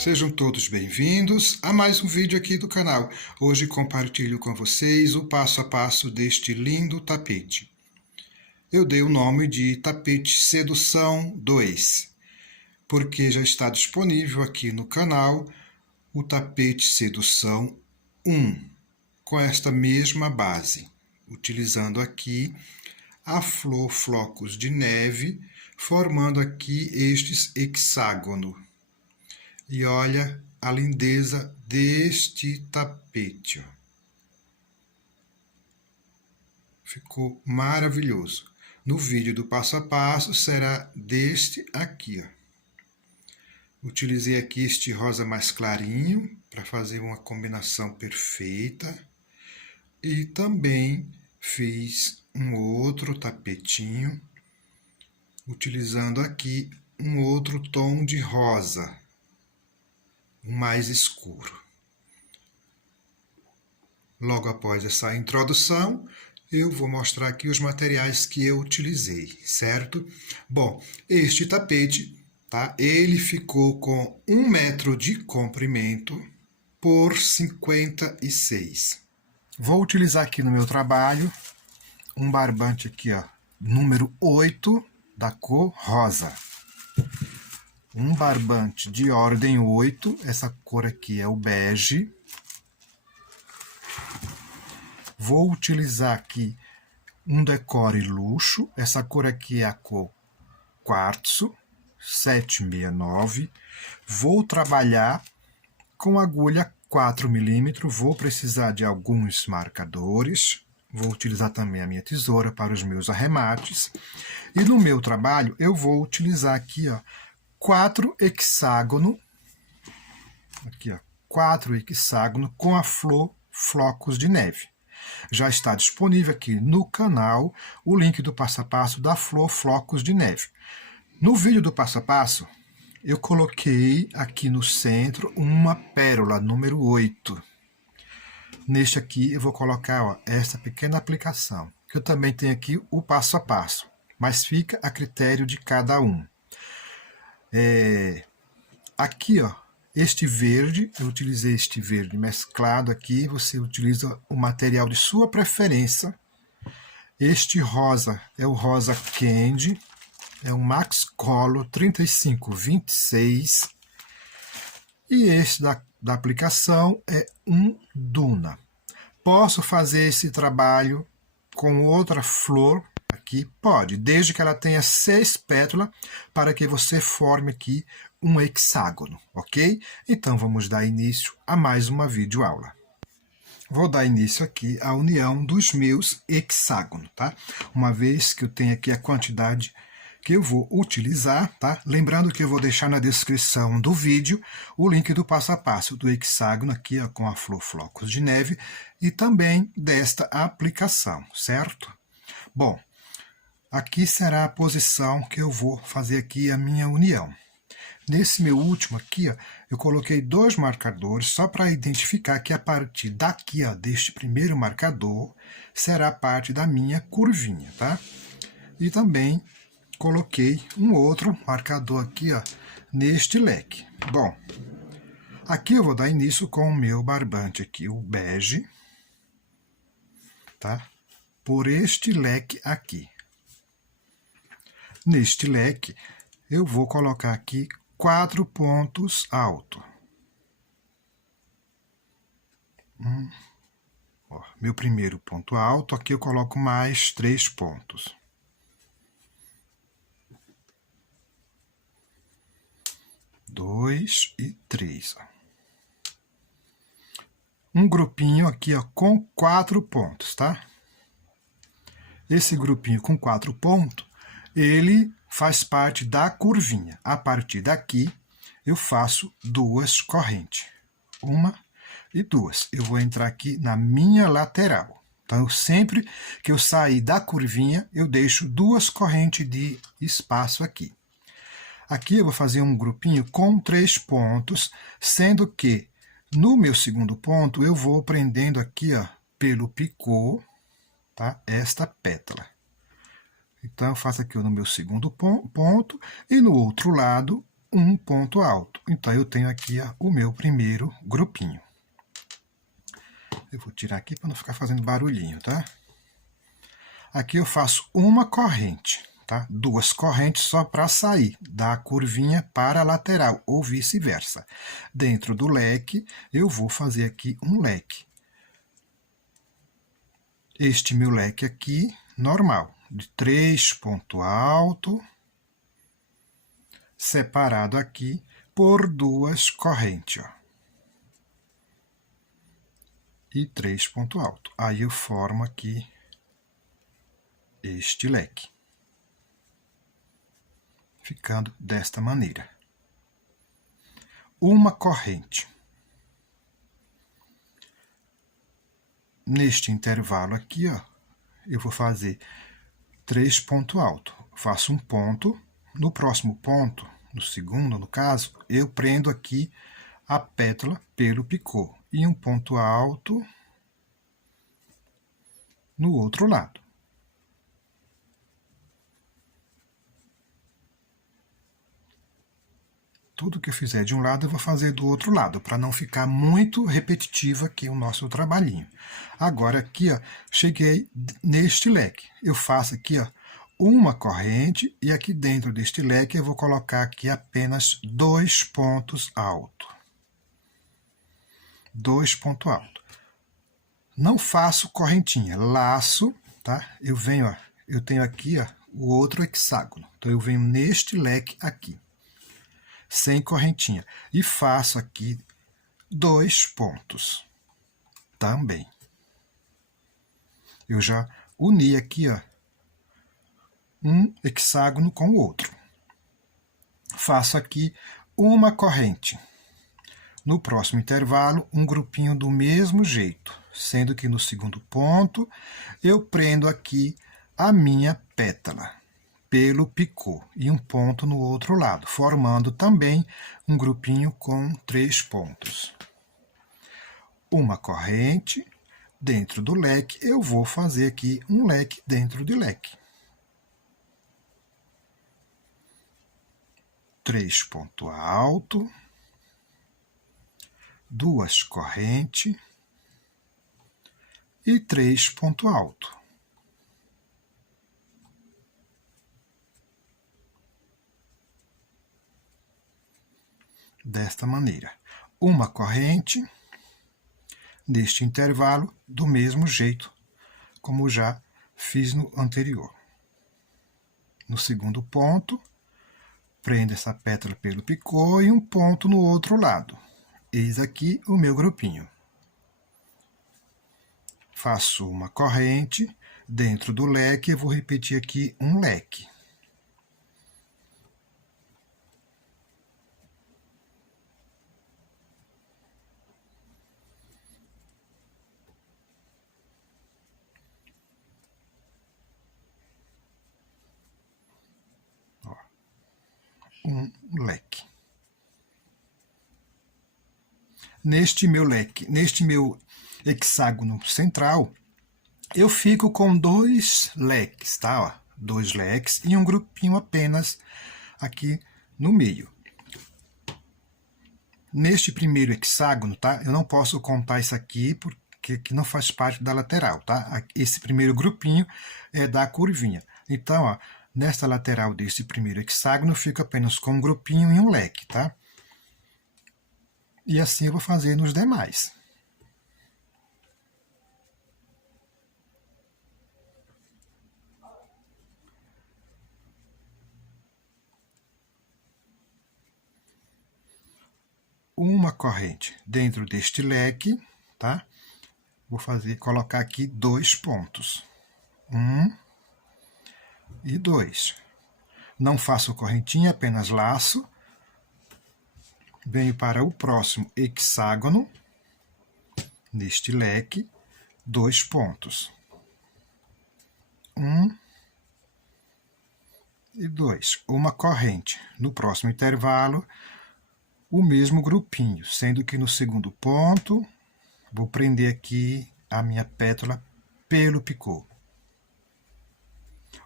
Sejam todos bem-vindos a mais um vídeo aqui do canal. Hoje compartilho com vocês o passo a passo deste lindo tapete. Eu dei o nome de Tapete Sedução 2, porque já está disponível aqui no canal o Tapete Sedução 1, com esta mesma base, utilizando aqui a flor flocos de neve, formando aqui estes hexágonos. E olha a lindeza deste tapete. Ficou maravilhoso. No vídeo do passo a passo será deste aqui. Utilizei aqui este rosa mais clarinho para fazer uma combinação perfeita. E também fiz um outro tapetinho, utilizando aqui um outro tom de rosa, mais escuro. Logo após essa introdução, eu vou mostrar aqui os materiais que eu utilizei, certo? Bom, este tapete, tá? Ele ficou com 1 metro de comprimento por 56. Vou utilizar aqui no meu trabalho um barbante aqui, ó, número 8, da cor rosa. Um barbante de ordem 8, essa cor aqui é o bege. Vou utilizar aqui um decore luxo, essa cor aqui é a cor quartzo, 769. Vou trabalhar com agulha 4 mm, vou precisar de alguns marcadores. Vou utilizar também a minha tesoura para os meus arremates. E no meu trabalho eu vou utilizar aqui, ó, 4 hexágonos, aqui ó, 4 hexágonos com a flor flocos de neve. Já está disponível aqui no canal o link do passo a passo da flor flocos de neve. No vídeo do passo a passo, eu coloquei aqui no centro uma pérola número 8. Neste aqui eu vou colocar, ó, essa pequena aplicação, que eu também tenho aqui o passo a passo, mas fica a critério de cada um. Aqui, ó, este verde, eu utilizei este verde mesclado aqui, você utiliza o material de sua preferência. Este rosa é o rosa candy, é um Max Color 3526. E este da aplicação é um Duna. Posso fazer esse trabalho com outra flor aqui? Pode, desde que ela tenha 6 pétalas, para que você forme aqui um hexágono, ok? Então vamos dar início a mais uma videoaula. Vou dar início aqui à união dos meus hexágonos, tá? Uma vez que eu tenho aqui a quantidade que eu vou utilizar, tá? Lembrando que eu vou deixar na descrição do vídeo o link do passo a passo do hexágono aqui, ó, com a flor flocos de neve e também desta aplicação, certo? Bom, aqui será a posição que eu vou fazer aqui a minha união. Nesse meu último aqui, ó, eu coloquei 2 marcadores só para identificar que a partir daqui, ó, deste primeiro marcador, será a parte da minha curvinha, tá? E também coloquei um outro marcador aqui, ó, neste leque. Bom, aqui eu vou dar início com o meu barbante aqui, o bege, tá? Por este leque aqui. Neste leque, eu vou colocar aqui 4 pontos altos. Meu primeiro ponto alto, aqui eu coloco mais 3 pontos. Dois e 3. Um grupinho aqui, ó, com 4 pontos, tá? Esse grupinho com 4 pontos, ele faz parte da curvinha. A partir daqui, eu faço 2 correntes. 1 e 2. Eu vou entrar aqui na minha lateral. Então, sempre que eu sair da curvinha, eu deixo 2 correntes de espaço aqui. Aqui eu vou fazer um grupinho com 3 pontos, sendo que no meu segundo ponto eu vou prendendo aqui, ó, pelo picô, tá? Esta pétala. Então, eu faço aqui no meu segundo ponto, e no outro lado um ponto alto. Então, eu tenho aqui ó, o meu primeiro grupinho. Eu vou tirar aqui para não ficar fazendo barulhinho, tá? Aqui eu faço uma corrente, tá? Duas correntes só para sair da curvinha para a lateral, ou vice-versa. Dentro do leque, eu vou fazer aqui um leque. Este meu leque aqui, normal, de 3 ponto alto, separado aqui por duas correntes, ó. E 3 ponto alto. Aí eu formo aqui este leque, ficando desta maneira. Uma corrente. Neste intervalo aqui, ó, eu vou fazer 3 ponto alto. Faço um ponto. No próximo ponto, no segundo, no caso, eu prendo aqui a pétala pelo picô. E um ponto alto no outro lado. Tudo que eu fizer de um lado, eu vou fazer do outro lado, para não ficar muito repetitivo aqui o nosso trabalhinho. Agora aqui, ó, cheguei neste leque. Eu faço aqui, ó, uma corrente, e aqui dentro deste leque eu vou colocar aqui apenas 2 pontos altos. 2 pontos altos. Não faço correntinha, laço, tá? Eu venho, ó, eu tenho aqui, ó, o outro hexágono. Então, eu venho neste leque aqui, sem correntinha, e faço aqui 2 pontos também. Eu já uni aqui, ó, um hexágono com o outro. Faço aqui uma corrente. No próximo intervalo, um grupinho do mesmo jeito, sendo que no segundo ponto, eu prendo aqui a minha pétala pelo picô e um ponto no outro lado, formando também um grupinho com 3 pontos. Uma corrente dentro do leque, eu vou fazer aqui um leque dentro de leque. 3 ponto alto, duas correntes e 3 ponto alto. Desta maneira. Uma corrente neste intervalo, do mesmo jeito como já fiz no anterior. No segundo ponto, prendo essa pétala pelo picô e um ponto no outro lado. Eis aqui o meu grupinho. Faço uma corrente dentro do leque, eu vou repetir aqui um leque. Ó, um leque. Neste meu leque, neste meu hexágono central, eu fico com 2 leques, tá? Ó, 2 leques e um grupinho apenas aqui no meio. Neste primeiro hexágono, tá? Eu não posso contar isso aqui porque que não faz parte da lateral, tá? Esse primeiro grupinho é da curvinha. Então, ó, nesta lateral desse primeiro hexágono, eu fico apenas com um grupinho e um leque, tá? E assim eu vou fazer nos demais. Uma corrente dentro deste leque, tá? Vou colocar aqui 2 pontos. 1 e 2. Não faço correntinha, apenas laço. Venho para o próximo hexágono, neste leque, 2 pontos. 1 e 2. Uma corrente. No próximo intervalo, o mesmo grupinho, sendo que no segundo ponto, vou prender aqui a minha pétala pelo picô.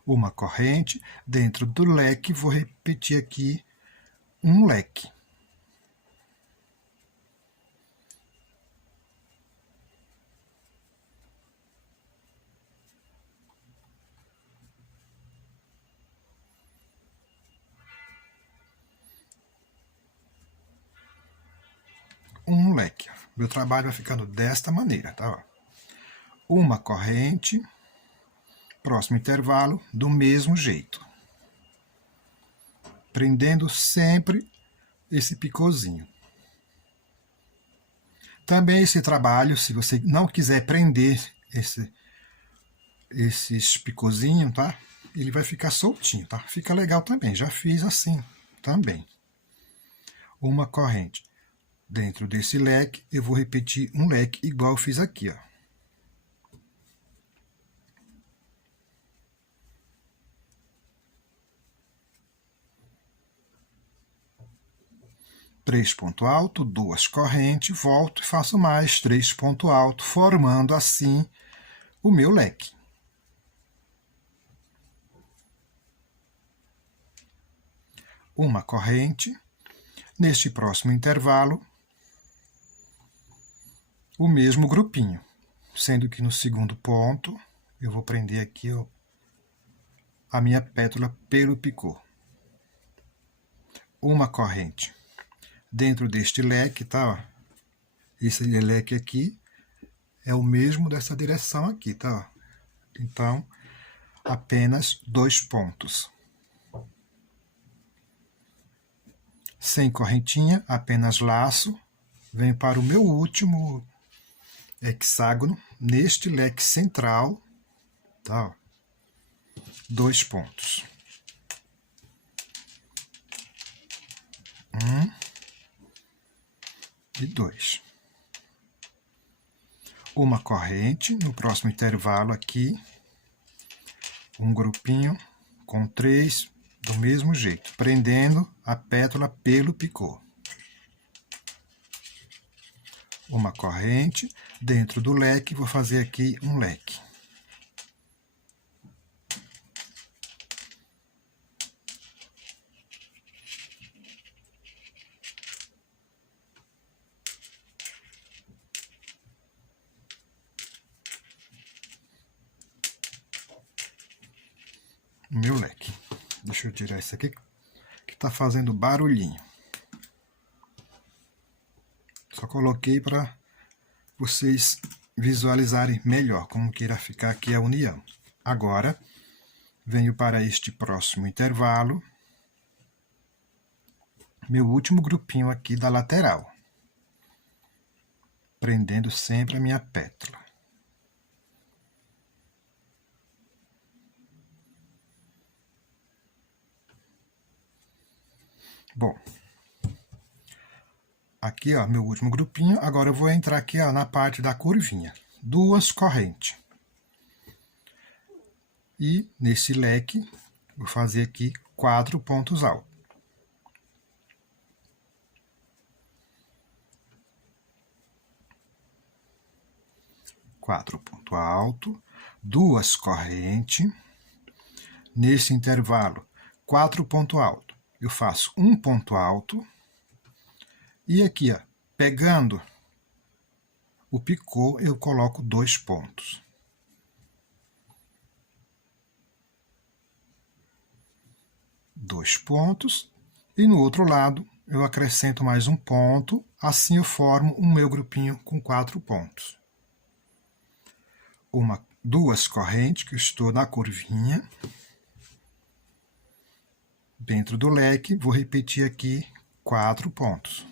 Uma corrente, dentro do leque, vou repetir aqui um leque. Um leque. Meu trabalho vai ficando desta maneira, tá? Uma corrente, próximo intervalo, do mesmo jeito. Prendendo sempre esse picôzinho. Também esse trabalho, se você não quiser prender esses picôzinhos, tá? Ele vai ficar soltinho, tá? Fica legal também, já fiz assim também. Uma corrente. Dentro desse leque, eu vou repetir um leque igual eu fiz aqui, ó. Três pontos altos, duas correntes, volto e faço mais 3 pontos altos, formando assim o meu leque. Uma corrente. Neste próximo intervalo, o mesmo grupinho, sendo que no segundo ponto eu vou prender aqui ó, a minha pétala pelo picô. Uma corrente. Dentro deste leque, tá? Esse leque aqui é o mesmo dessa direção aqui, tá? Então, apenas 2 pontos. Sem correntinha, apenas laço. Venho para o meu último hexágono, neste leque central, tá? 2 pontos. 1 e 2. Uma corrente, no próximo intervalo aqui, um grupinho com 3 do mesmo jeito, prendendo a pétala pelo picô. Uma corrente, dentro do leque, vou fazer aqui um leque. Meu leque. Deixa eu tirar isso aqui que tá fazendo barulhinho. Só coloquei para vocês visualizarem melhor como que irá ficar aqui a união. Agora, venho para este próximo intervalo, meu último grupinho aqui da lateral, prendendo sempre a minha pétala. Bom, aqui ó, meu último grupinho, agora eu vou entrar aqui ó, na parte da curvinha. 2 correntes. E nesse leque, vou fazer aqui 4 pontos altos. 4 pontos altos, 2 correntes. Nesse intervalo, 4 pontos altos. Eu faço um ponto alto. E aqui, ó, pegando o picô, eu coloco 2 pontos. Dois pontos. E no outro lado, eu acrescento mais um ponto. Assim eu formo o meu grupinho com 4 pontos. Duas correntes, que eu estou na curvinha. Dentro do leque, vou repetir aqui 4 pontos.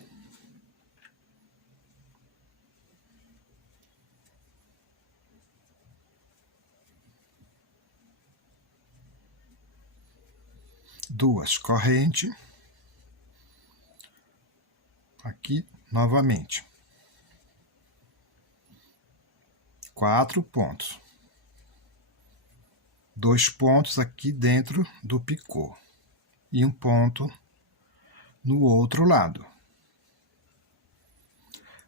Duas correntes. Aqui, novamente. 4 pontos. 2 pontos aqui dentro do picô. E um ponto no outro lado.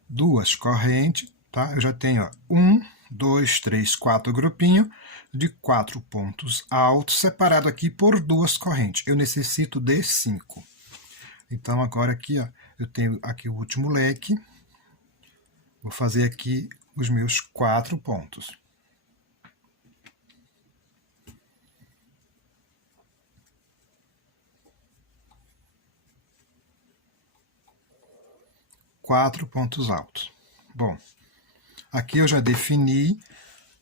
2 correntes, tá? Eu já tenho 1, 2, 3, 4 grupinhos de 4 pontos altos, separado aqui por 2 correntes. Eu necessito de 5. Então, agora aqui, ó, eu tenho aqui o último leque. Vou fazer aqui os meus 4 pontos. Quatro pontos altos. Bom, aqui eu já defini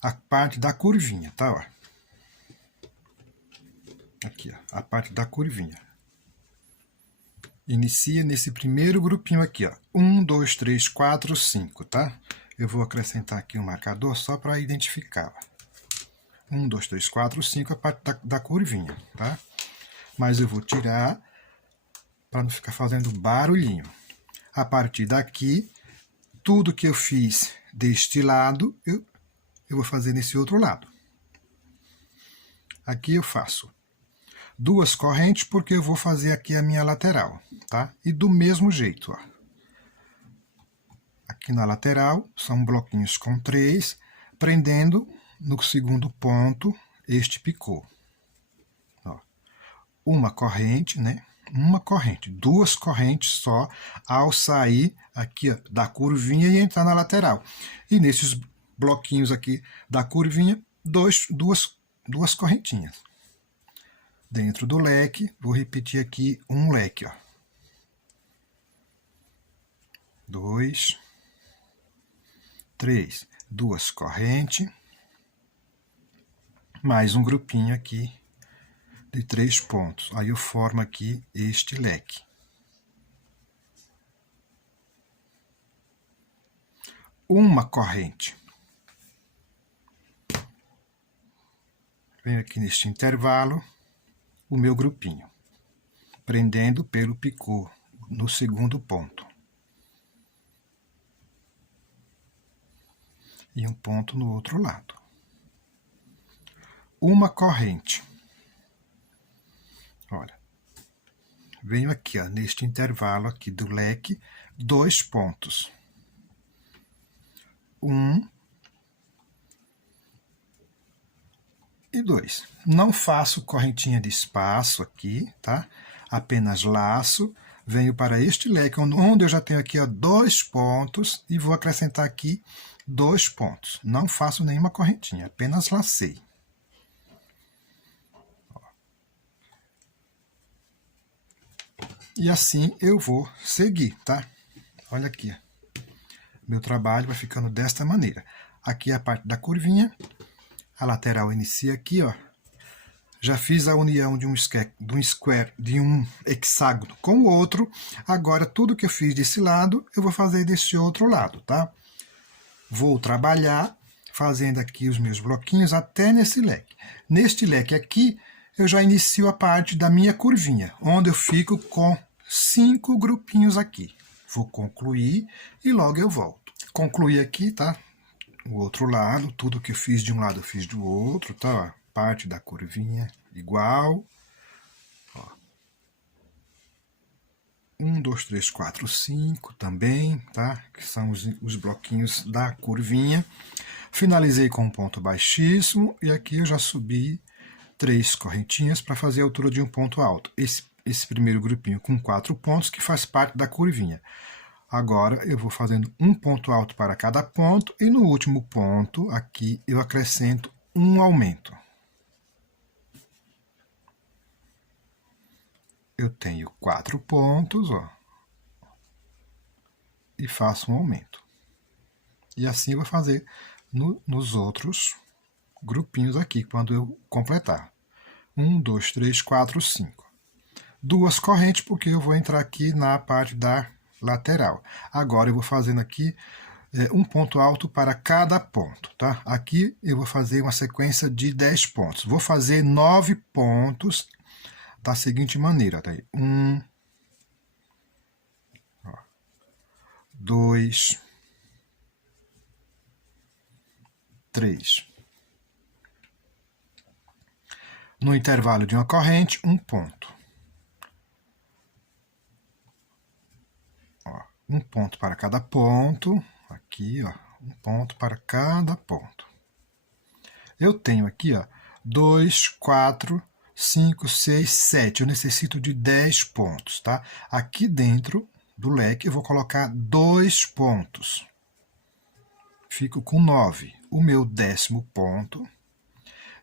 a parte da curvinha, tá? Ó. Aqui, ó, a parte da curvinha. Inicia nesse primeiro grupinho aqui, ó. 1, 2, 3, 4, 5, tá? Eu vou acrescentar aqui um marcador só para identificar. 1, 2, 3, 4, 5, a parte da curvinha, tá? Mas eu vou tirar para não ficar fazendo barulhinho. A partir daqui, tudo que eu fiz deste lado, eu vou fazer nesse outro lado. Aqui eu faço 2 correntes, porque eu vou fazer aqui a minha lateral, tá? E do mesmo jeito, ó. Aqui na lateral, são bloquinhos com 3, prendendo no segundo ponto este picô. Ó. Uma corrente, né? Uma corrente, 2 correntes só ao sair aqui, ó, da curvinha e entrar na lateral. E nesses bloquinhos aqui da curvinha, duas correntinhas. Dentro do leque, vou repetir aqui um leque, ó. 2, 3, 2 correntes, mais um grupinho aqui de 3 pontos. Aí eu formo aqui este leque. Uma corrente. Venho aqui neste intervalo, o meu grupinho, prendendo pelo picô no segundo ponto. E um ponto no outro lado. Uma corrente. Olha, venho aqui, ó, neste intervalo aqui do leque, 2 pontos. 1 e 2. Não faço correntinha de espaço aqui, tá? Apenas laço, venho para este leque, onde eu já tenho aqui, ó, 2 pontos, e vou acrescentar aqui 2 pontos. Não faço nenhuma correntinha, apenas lacei. E assim eu vou seguir, tá? Olha aqui. Meu trabalho vai ficando desta maneira. Aqui é a parte da curvinha. A lateral inicia aqui, ó. Já fiz a união de um hexágono com o outro. Agora, tudo que eu fiz desse lado, eu vou fazer desse outro lado, tá? Vou trabalhar fazendo aqui os meus bloquinhos até nesse leque. Neste leque aqui, eu já inicio a parte da minha curvinha, onde eu fico com 5 grupinhos aqui. Vou concluir e logo eu volto. Concluí aqui, tá? O outro lado, tudo que eu fiz de um lado eu fiz do outro, tá? Parte da curvinha igual. Ó. 1, 2, 3, 4, 5 também, tá? Que são os bloquinhos da curvinha. Finalizei com um ponto baixíssimo e aqui eu já subi 3 correntinhas para fazer a altura de um ponto alto. Esse primeiro grupinho com 4 pontos que faz parte da curvinha. Agora eu vou fazendo um ponto alto para cada ponto e no último ponto aqui eu acrescento um aumento. Eu tenho 4 pontos, ó, e faço um aumento. E assim eu vou fazer nos outros grupinhos aqui, quando eu completar. 1, 2, 3, 4, 5. 2 correntes, porque eu vou entrar aqui na parte da lateral. Agora eu vou fazendo aqui um ponto alto para cada ponto, tá? Aqui eu vou fazer uma sequência de 10 pontos. Vou fazer 9 pontos da seguinte maneira, tá aí. 1, 2, 3. No intervalo de uma corrente, um ponto. Ó, um ponto para cada ponto. Aqui, ó, um ponto para cada ponto. Eu tenho aqui, ó, 2, 4, 5, 6, 7. Eu necessito de 10 pontos, tá? Aqui dentro do leque eu vou colocar 2 pontos. Fico com 9. O meu 10º ponto,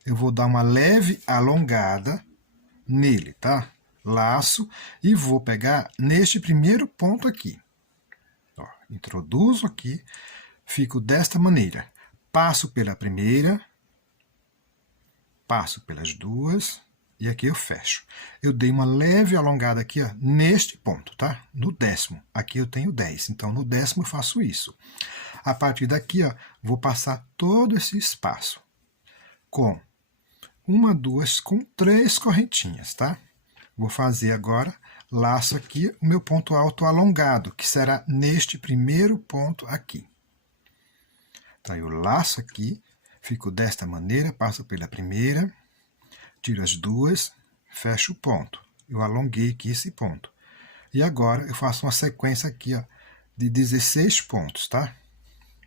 eu vou dar uma leve alongada nele, tá? Laço e vou pegar neste primeiro ponto aqui. Ó, introduzo aqui, fico desta maneira. Passo pela primeira, passo pelas duas e aqui eu fecho. Eu dei uma leve alongada aqui, ó, neste ponto, tá? No 10º. Aqui eu tenho 10, então no 10º eu faço isso. A partir daqui, ó, vou passar todo esse espaço com uma, duas, com 3 correntinhas, tá? Vou fazer agora, laço aqui o meu ponto alto alongado, que será neste primeiro ponto aqui. Então, eu laço aqui, fico desta maneira, passo pela primeira, tiro as duas, fecho o ponto. Eu alonguei aqui esse ponto. E agora eu faço uma sequência aqui, ó, de 16 pontos, tá?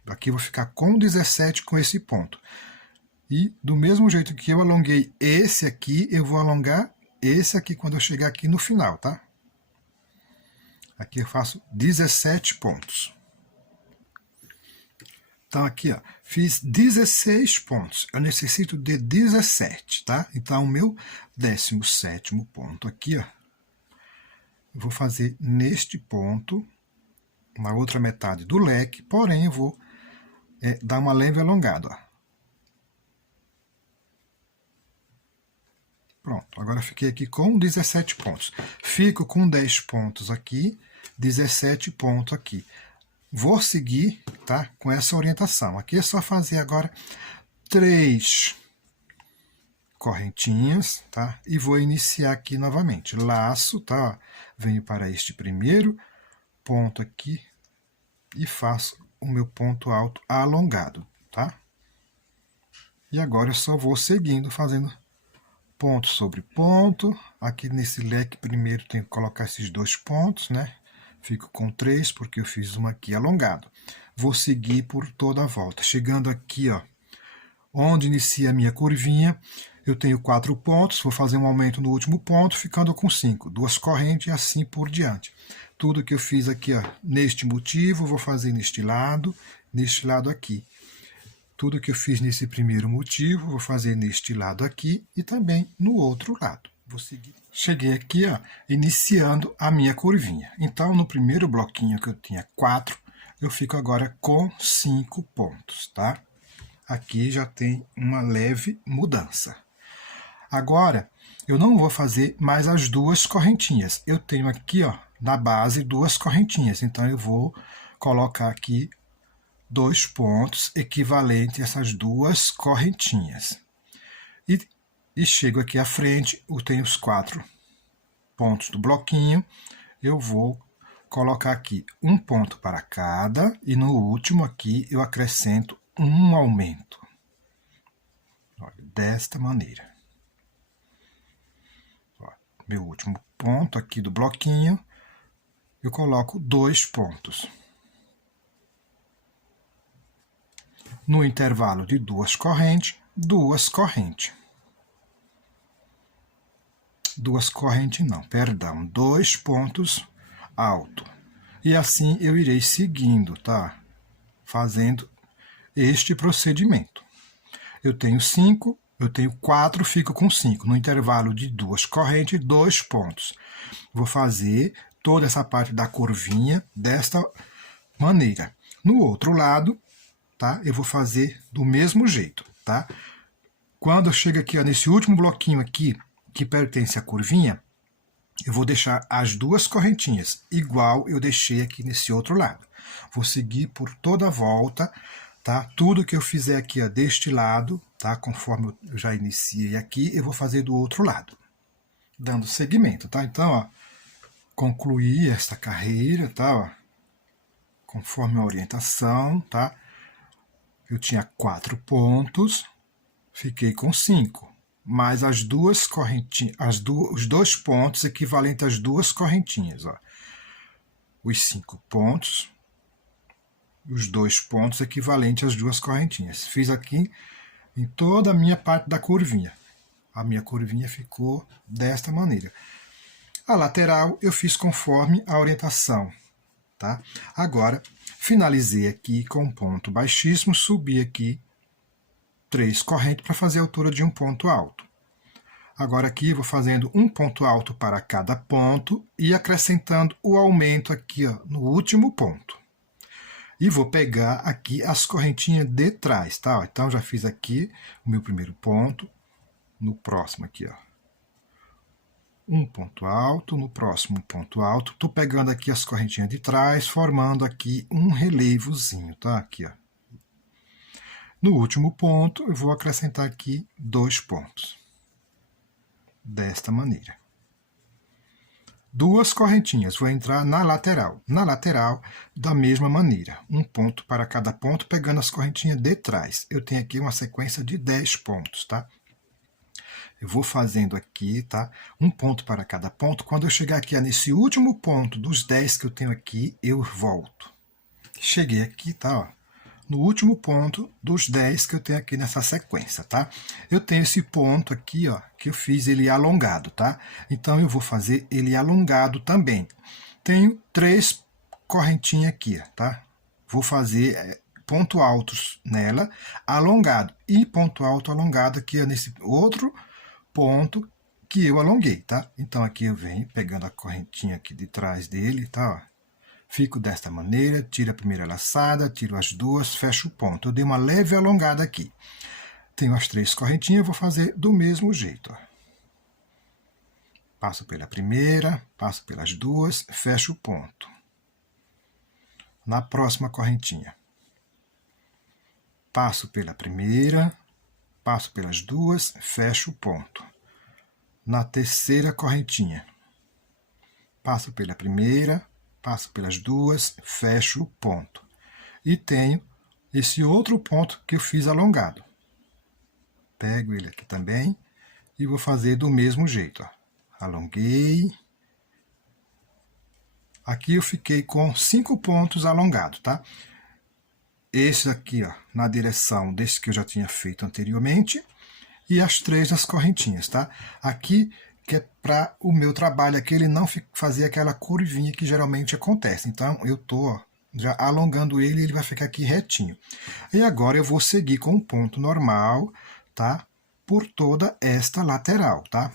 Aqui eu vou ficar com 17 com esse ponto. E do mesmo jeito que eu alonguei esse aqui, eu vou alongar esse aqui quando eu chegar aqui no final, tá? Aqui eu faço 17 pontos. Então aqui, ó, fiz 16 pontos. Eu necessito de 17, tá? Então o meu 17º ponto aqui, ó, eu vou fazer neste ponto, na outra metade do leque, porém eu vou dar uma leve alongada, ó. Pronto, agora eu fiquei aqui com 17 pontos. Fico com 10 pontos aqui, 17 pontos aqui. Vou seguir, tá, com essa orientação. Aqui é só fazer agora 3 correntinhas, tá? E vou iniciar aqui novamente. Laço, tá? Venho para este primeiro ponto aqui e faço o meu ponto alto alongado, tá? E agora eu só vou seguindo, fazendo ponto sobre ponto. Aqui nesse leque primeiro tenho que colocar esses 2 pontos, né? Fico com 3 porque eu fiz uma aqui alongado. Vou seguir por toda a volta. Chegando aqui, ó, onde inicia a minha curvinha, eu tenho 4 pontos, vou fazer um aumento no último ponto, ficando com 5. 2 correntes e assim por diante. Tudo que eu fiz aqui, ó, neste motivo, vou fazer neste lado aqui. Tudo que eu fiz nesse primeiro motivo, vou fazer neste lado aqui e também no outro lado. Vou seguir. Cheguei aqui, ó, iniciando a minha curvinha. Então, no primeiro bloquinho que eu tinha 4, eu fico agora com 5 pontos, tá? Aqui já tem uma leve mudança. Agora, eu não vou fazer mais as 2 correntinhas. Eu tenho aqui, ó, na base 2 correntinhas. Então, eu vou colocar aqui 2 pontos equivalentes a essas 2 correntinhas. E chego aqui à frente, eu tenho os 4 pontos do bloquinho, eu vou colocar aqui um ponto para cada, e no último aqui eu acrescento um aumento. Olha, desta maneira. Olha, meu último ponto aqui do bloquinho, eu coloco 2 pontos. No intervalo de 2 correntes, 2 correntes. 2 correntes não, perdão, 2 pontos alto. E assim eu irei seguindo, tá? Fazendo este procedimento. Eu tenho 5, eu tenho 4, fico com 5. No intervalo de 2 correntes, 2 pontos. Vou fazer toda essa parte da curvinha desta maneira. No outro lado, tá? Eu vou fazer do mesmo jeito, tá? Quando eu chego aqui, ó, nesse último bloquinho aqui, que pertence à curvinha, eu vou deixar as 2 correntinhas, igual eu deixei aqui nesse outro lado. Vou seguir por toda a volta, tá? Tudo que eu fizer aqui, ó, deste lado, tá? Conforme eu já iniciei aqui, eu vou fazer do outro lado, dando seguimento, tá? Então, ó, concluí esta carreira, tá? Ó, conforme a orientação, tá? Eu tinha 4 pontos, fiquei com 5. Mais as 2 correntinhas, os 2 pontos equivalentes às 2 correntinhas, ó. Os 5 pontos, os 2 pontos equivalentes às 2 correntinhas. Fiz aqui em toda a minha parte da curvinha. A minha curvinha ficou desta maneira. A lateral eu fiz conforme a orientação, tá? Agora, finalizei aqui com um ponto baixíssimo, subi aqui 3 correntes para fazer a altura de um ponto alto. Agora aqui vou fazendo um ponto alto para cada ponto e acrescentando o aumento aqui, ó, no último ponto. E vou pegar aqui as correntinhas de trás, tá? Então já fiz aqui o meu primeiro ponto, no próximo aqui, ó. Um ponto alto, no próximo ponto alto. Tô pegando aqui as correntinhas de trás, formando aqui um relevozinho, tá? Aqui, ó. No último ponto, eu vou acrescentar aqui 2 pontos. Desta maneira. 2 correntinhas, vou entrar na lateral. Na lateral, da mesma maneira. Um ponto para cada ponto, pegando as correntinhas de trás. Eu tenho aqui uma sequência de 10 pontos, tá? Eu vou fazendo aqui, tá? Um ponto para cada ponto. Quando eu chegar aqui nesse último ponto dos 10 que eu tenho aqui, eu volto. Cheguei aqui, tá? Ó, no último ponto dos 10 que eu tenho aqui nessa sequência, tá? Eu tenho esse ponto aqui, ó, que eu fiz ele alongado, tá? Então, eu vou fazer ele alongado também. Tenho 3 correntinhas aqui, tá? Vou fazer ponto altos nela, alongado, e ponto alto alongado aqui, ó, nesse outro ponto que eu alonguei, tá? Então, aqui eu venho pegando a correntinha aqui de trás dele, tá? Ó. Fico desta maneira, tiro a primeira laçada, tiro as 2, fecho o ponto. Eu dei uma leve alongada aqui. Tenho as 3 correntinhas, vou fazer do mesmo jeito. Ó. Passo pela primeira, passo pelas 2, fecho o ponto. Na próxima correntinha. Passo pela primeira, passo pelas 2, fecho o ponto. Na terceira correntinha. Passo pela primeira, passo pelas 2, fecho o ponto. E tenho esse outro ponto que eu fiz alongado. Pego ele aqui também e vou fazer do mesmo jeito. Ó. Alonguei. Aqui eu fiquei com 5 pontos alongados, tá? Esse aqui, ó, na direção desse que eu já tinha feito anteriormente. E as 3 nas correntinhas, tá? Aqui que é para o meu trabalho aqui, ele não fazer aquela curvinha que geralmente acontece. Então, eu tô já alongando ele e ele vai ficar aqui retinho. E agora eu vou seguir com um ponto normal, tá? Por toda esta lateral, tá?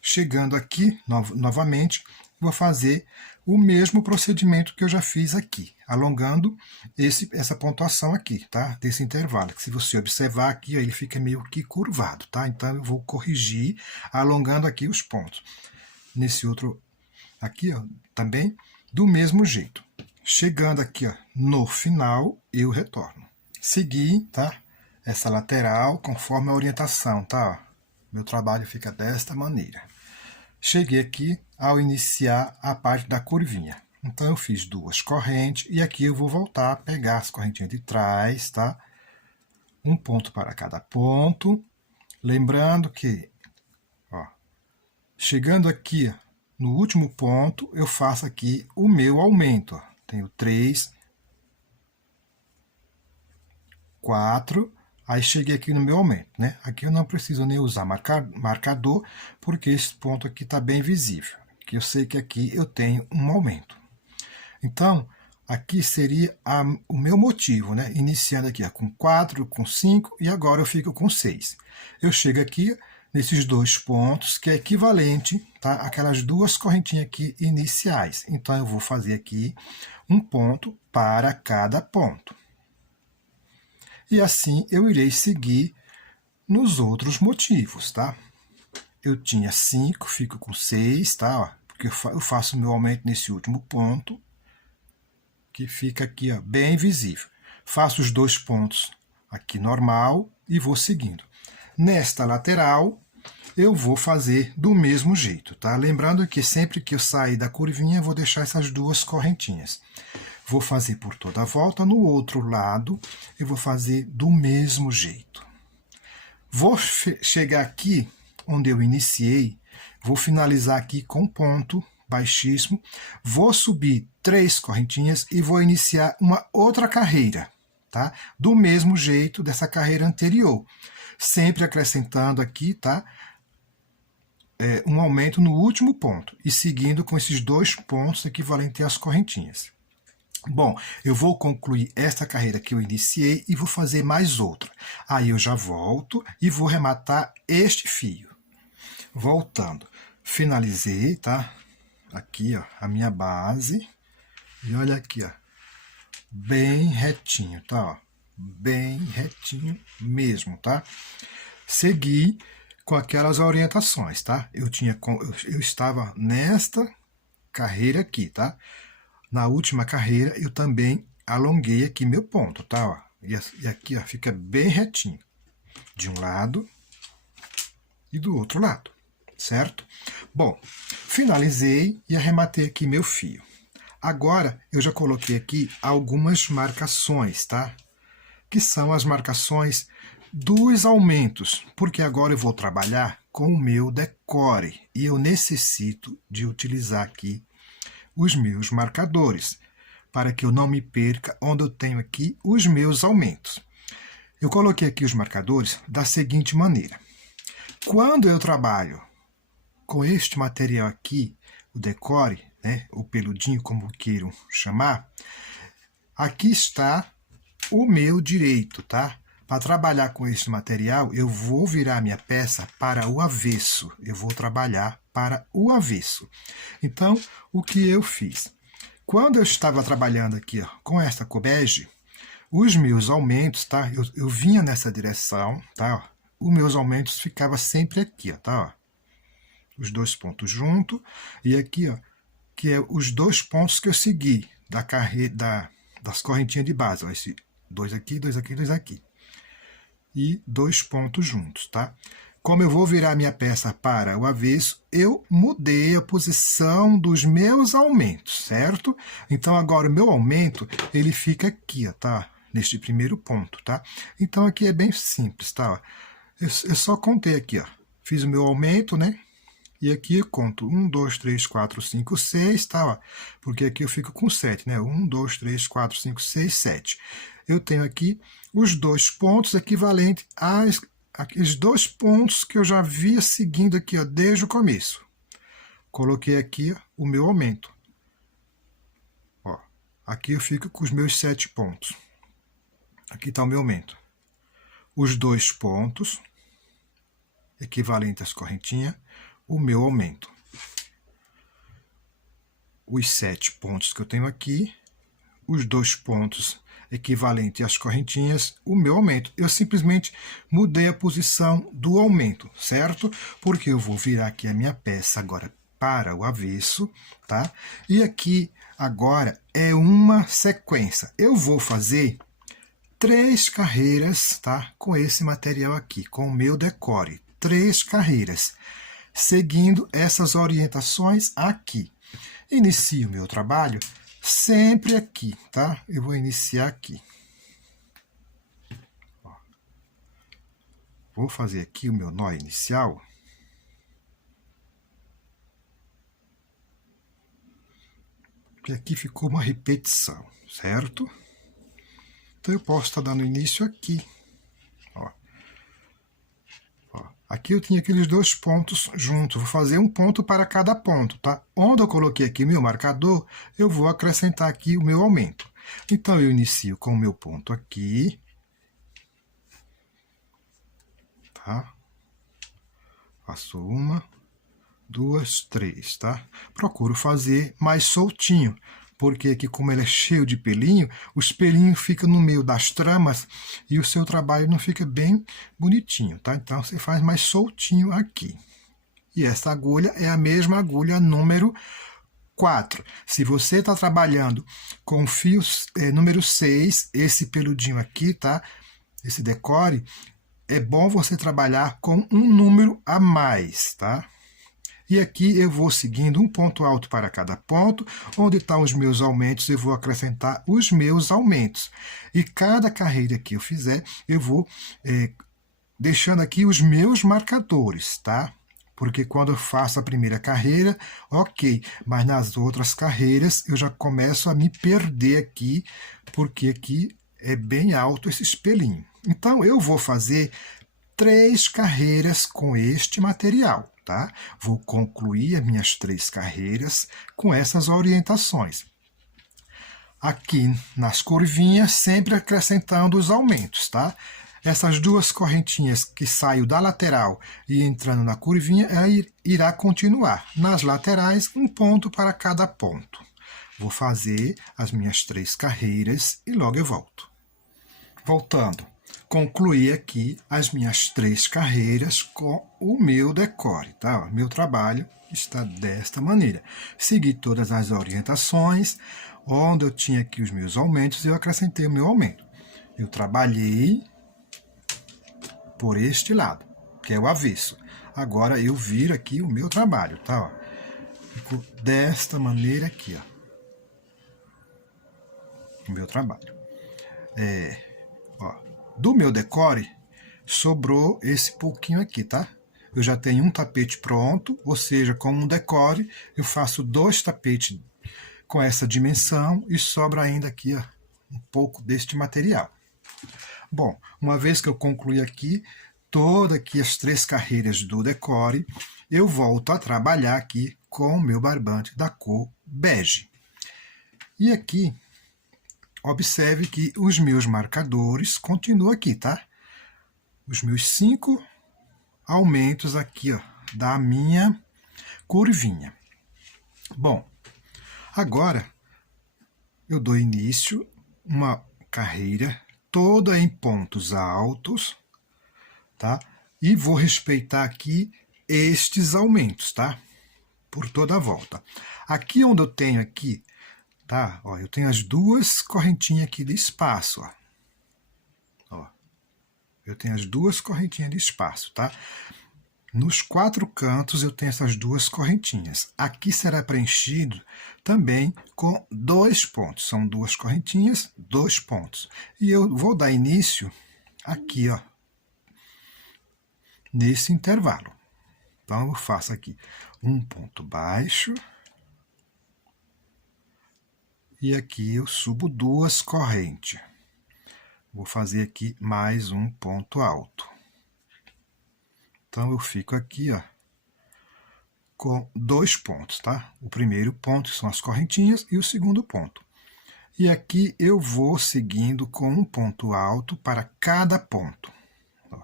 Chegando aqui, novamente, vou fazer o mesmo procedimento que eu já fiz aqui, alongando essa pontuação aqui, tá? Desse intervalo. Se você observar aqui, ó, ele fica meio que curvado, tá? Então, eu vou corrigir, alongando aqui os pontos. Nesse outro aqui, ó, também, do mesmo jeito. Chegando aqui, ó, no final, eu retorno. Segui, tá? Essa lateral conforme a orientação, tá? Meu trabalho fica desta maneira. Cheguei aqui ao iniciar a parte da curvinha. Então, eu fiz 2 correntes e aqui eu vou voltar a pegar as correntinhas de trás, tá? Um ponto para cada ponto. Lembrando que, ó, chegando aqui no último ponto, eu faço aqui o meu aumento. Ó. Tenho 3, 4... Aí cheguei aqui no meu aumento, né? Aqui eu não preciso nem usar marcador, porque esse ponto aqui está bem visível. Que eu sei que aqui eu tenho um aumento. Então, aqui seria o meu motivo, né? Iniciando aqui ó, com 4, com 5 e agora eu fico com 6. Eu chego aqui nesses 2 pontos, que é equivalente, tá? Aquelas 2 correntinhas aqui iniciais. Então, eu vou fazer aqui um ponto para cada ponto. E assim eu irei seguir nos outros motivos, tá? Eu tinha 5, fico com 6, tá? Ó, porque eu faço o meu aumento nesse último ponto, que fica aqui, ó, bem visível. Faço os 2 pontos aqui normal e vou seguindo. Nesta lateral, eu vou fazer do mesmo jeito, tá? Lembrando que sempre que eu sair da curvinha, eu vou deixar essas 2 correntinhas. Vou fazer por toda a volta, no outro lado eu vou fazer do mesmo jeito. Vou chegar aqui onde eu iniciei, vou finalizar aqui com um ponto baixíssimo, vou subir 3 correntinhas e vou iniciar uma outra carreira, tá? Do mesmo jeito dessa carreira anterior. Sempre acrescentando aqui, tá? um aumento no último ponto e seguindo com esses 2 pontos equivalentes às correntinhas. Bom, eu vou concluir esta carreira que eu iniciei e vou fazer mais outra. Aí eu já volto e vou rematar este fio. Voltando, finalizei, tá? Aqui, ó, a minha base. E olha aqui, ó, bem retinho, tá? Ó, bem retinho mesmo, tá? Segui com aquelas orientações, tá? Eu estava nesta carreira aqui, tá? Na última carreira, eu também alonguei aqui meu ponto, tá? Ó, e aqui, ó, fica bem retinho. De um lado e do outro lado, certo? Bom, finalizei e arrematei aqui meu fio. Agora, eu já coloquei aqui algumas marcações, tá? Que são as marcações dos aumentos, porque agora eu vou trabalhar com o meu decore e eu necessito de utilizar aqui os meus marcadores, para que eu não me perca onde eu tenho aqui os meus aumentos. Eu coloquei aqui os marcadores da seguinte maneira. Quando eu trabalho com este material aqui, o decore, né, o peludinho, como queiram chamar, aqui está o meu direito, tá? Para trabalhar com este material, eu vou virar minha peça para o avesso. Eu vou trabalhar para o avesso. Então, o que eu fiz? Quando eu estava trabalhando aqui, ó, com esta cobege, os meus aumentos, tá? Eu vinha nessa direção, tá? Ó, os meus aumentos ficavam sempre aqui, ó, tá? Ó, os 2 pontos juntos. E aqui, ó, que é os 2 pontos que eu segui da carreira, das correntinhas de base. Ó, esse 2 aqui, 2 aqui, 2 aqui. E 2 pontos juntos, tá? Como eu vou virar minha peça para o avesso, eu mudei a posição dos meus aumentos, certo? Então, agora o meu aumento, ele fica aqui, ó, tá? Neste primeiro ponto, tá? Então, aqui é bem simples, tá? Eu só contei aqui, ó. Fiz o meu aumento, né? E aqui eu conto 1, 2, 3, 4, 5, 6, tá? Ó, porque aqui eu fico com 7, né? 1, 2, 3, 4, 5, 6, 7. Eu tenho aqui os 2 pontos equivalentes àqueles 2 pontos que eu já via seguindo aqui, ó, desde o começo. Coloquei aqui, ó, o meu aumento. Ó, aqui eu fico com os meus 7 pontos. Aqui está o meu aumento. Os 2 pontos equivalentes às correntinhas, o meu aumento. Os 7 pontos que eu tenho aqui, os 2 pontos equivalentes às correntinhas, o meu aumento. Eu simplesmente mudei a posição do aumento, certo? Porque eu vou virar aqui a minha peça agora para o avesso, tá? E aqui agora é uma sequência. Eu vou fazer 3 carreiras, tá? Com esse material aqui, com o meu decore. 3 carreiras, seguindo essas orientações aqui. Inicio o meu trabalho sempre aqui, tá? Eu vou iniciar aqui. Ó. Vou fazer aqui o meu nó inicial. Porque aqui ficou uma repetição, certo? Então, eu posso estar dando início aqui. Ó. Ó. Aqui eu tinha aqueles 2 pontos juntos. Vou fazer um ponto para cada ponto, tá? Onde eu coloquei aqui meu marcador, eu vou acrescentar aqui o meu aumento. Então, eu inicio com o meu ponto aqui. Tá? Faço 1, 2, 3, tá? Procuro fazer mais soltinho, porque aqui, como ele é cheio de pelinho, os pelinhos ficam no meio das tramas e o seu trabalho não fica bem bonitinho, tá? Então, você faz mais soltinho aqui. E essa agulha é a mesma agulha número 4. Se você está trabalhando com fio número 6, esse peludinho aqui, tá? Esse decore, é bom você trabalhar com um número a mais, tá? E aqui eu vou seguindo um ponto alto para cada ponto, onde estão os meus aumentos, eu vou acrescentar os meus aumentos. E cada carreira que eu fizer, eu vou deixando aqui os meus marcadores, tá? Porque quando eu faço a primeira carreira, ok, mas nas outras carreiras eu já começo a me perder aqui, porque aqui é bem alto esse espelhinho. Então, eu vou fazer 3 carreiras com este material, tá? Vou concluir as minhas 3 carreiras com essas orientações. Aqui nas curvinhas, sempre acrescentando os aumentos, tá? Essas 2 correntinhas que saem da lateral e entrando na curvinha, ela irá continuar. Nas laterais, um ponto para cada ponto. Vou fazer as minhas 3 carreiras e logo eu volto. Voltando, concluí aqui as minhas 3 carreiras com o meu decore, tá? Meu trabalho está desta maneira. Segui todas as orientações, onde eu tinha aqui os meus aumentos, eu acrescentei o meu aumento. Eu trabalhei por este lado, que é o avesso. Agora eu viro aqui o meu trabalho, tá? Ficou desta maneira aqui, ó. O meu trabalho. Do meu decore, sobrou esse pouquinho aqui, tá? Eu já tenho um tapete pronto, ou seja, como um decore, eu faço 2 tapetes com essa dimensão e sobra ainda aqui, ó, um pouco deste material. Bom, uma vez que eu concluí aqui, todas aqui as 3 carreiras do decore, eu volto a trabalhar aqui com o meu barbante da cor bege. E aqui, observe que os meus marcadores continuam aqui, tá? Os meus 5 aumentos aqui, ó, da minha curvinha. Bom, agora eu dou início a uma carreira toda em pontos altos, tá? E vou respeitar aqui estes aumentos, tá? Por toda a volta. Aqui onde eu tenho aqui, tá? Ó, eu tenho as 2 correntinhas aqui de espaço, ó. Eu tenho as 2 correntinhas de espaço, tá? Nos 4 cantos eu tenho essas 2 correntinhas. Aqui será preenchido também com 2 pontos. São 2 correntinhas, 2 pontos. E eu vou dar início aqui, ó, nesse intervalo. Então eu faço aqui um ponto baixo. E aqui eu subo 2 correntes. Vou fazer aqui mais um ponto alto. Então, eu fico aqui, ó, com 2 pontos, tá? O primeiro ponto são as correntinhas e o segundo ponto. E aqui eu vou seguindo com um ponto alto para cada ponto. Ó.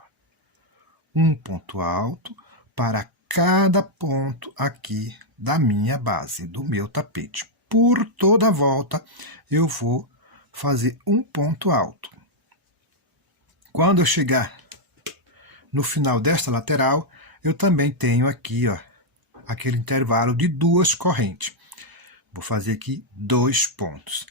Um ponto alto para cada ponto aqui da minha base, do meu tapete. Por toda a volta, eu vou fazer um ponto alto. Quando eu chegar no final desta lateral, eu também tenho aqui, ó, aquele intervalo de 2 correntes. Vou fazer aqui 2 pontos.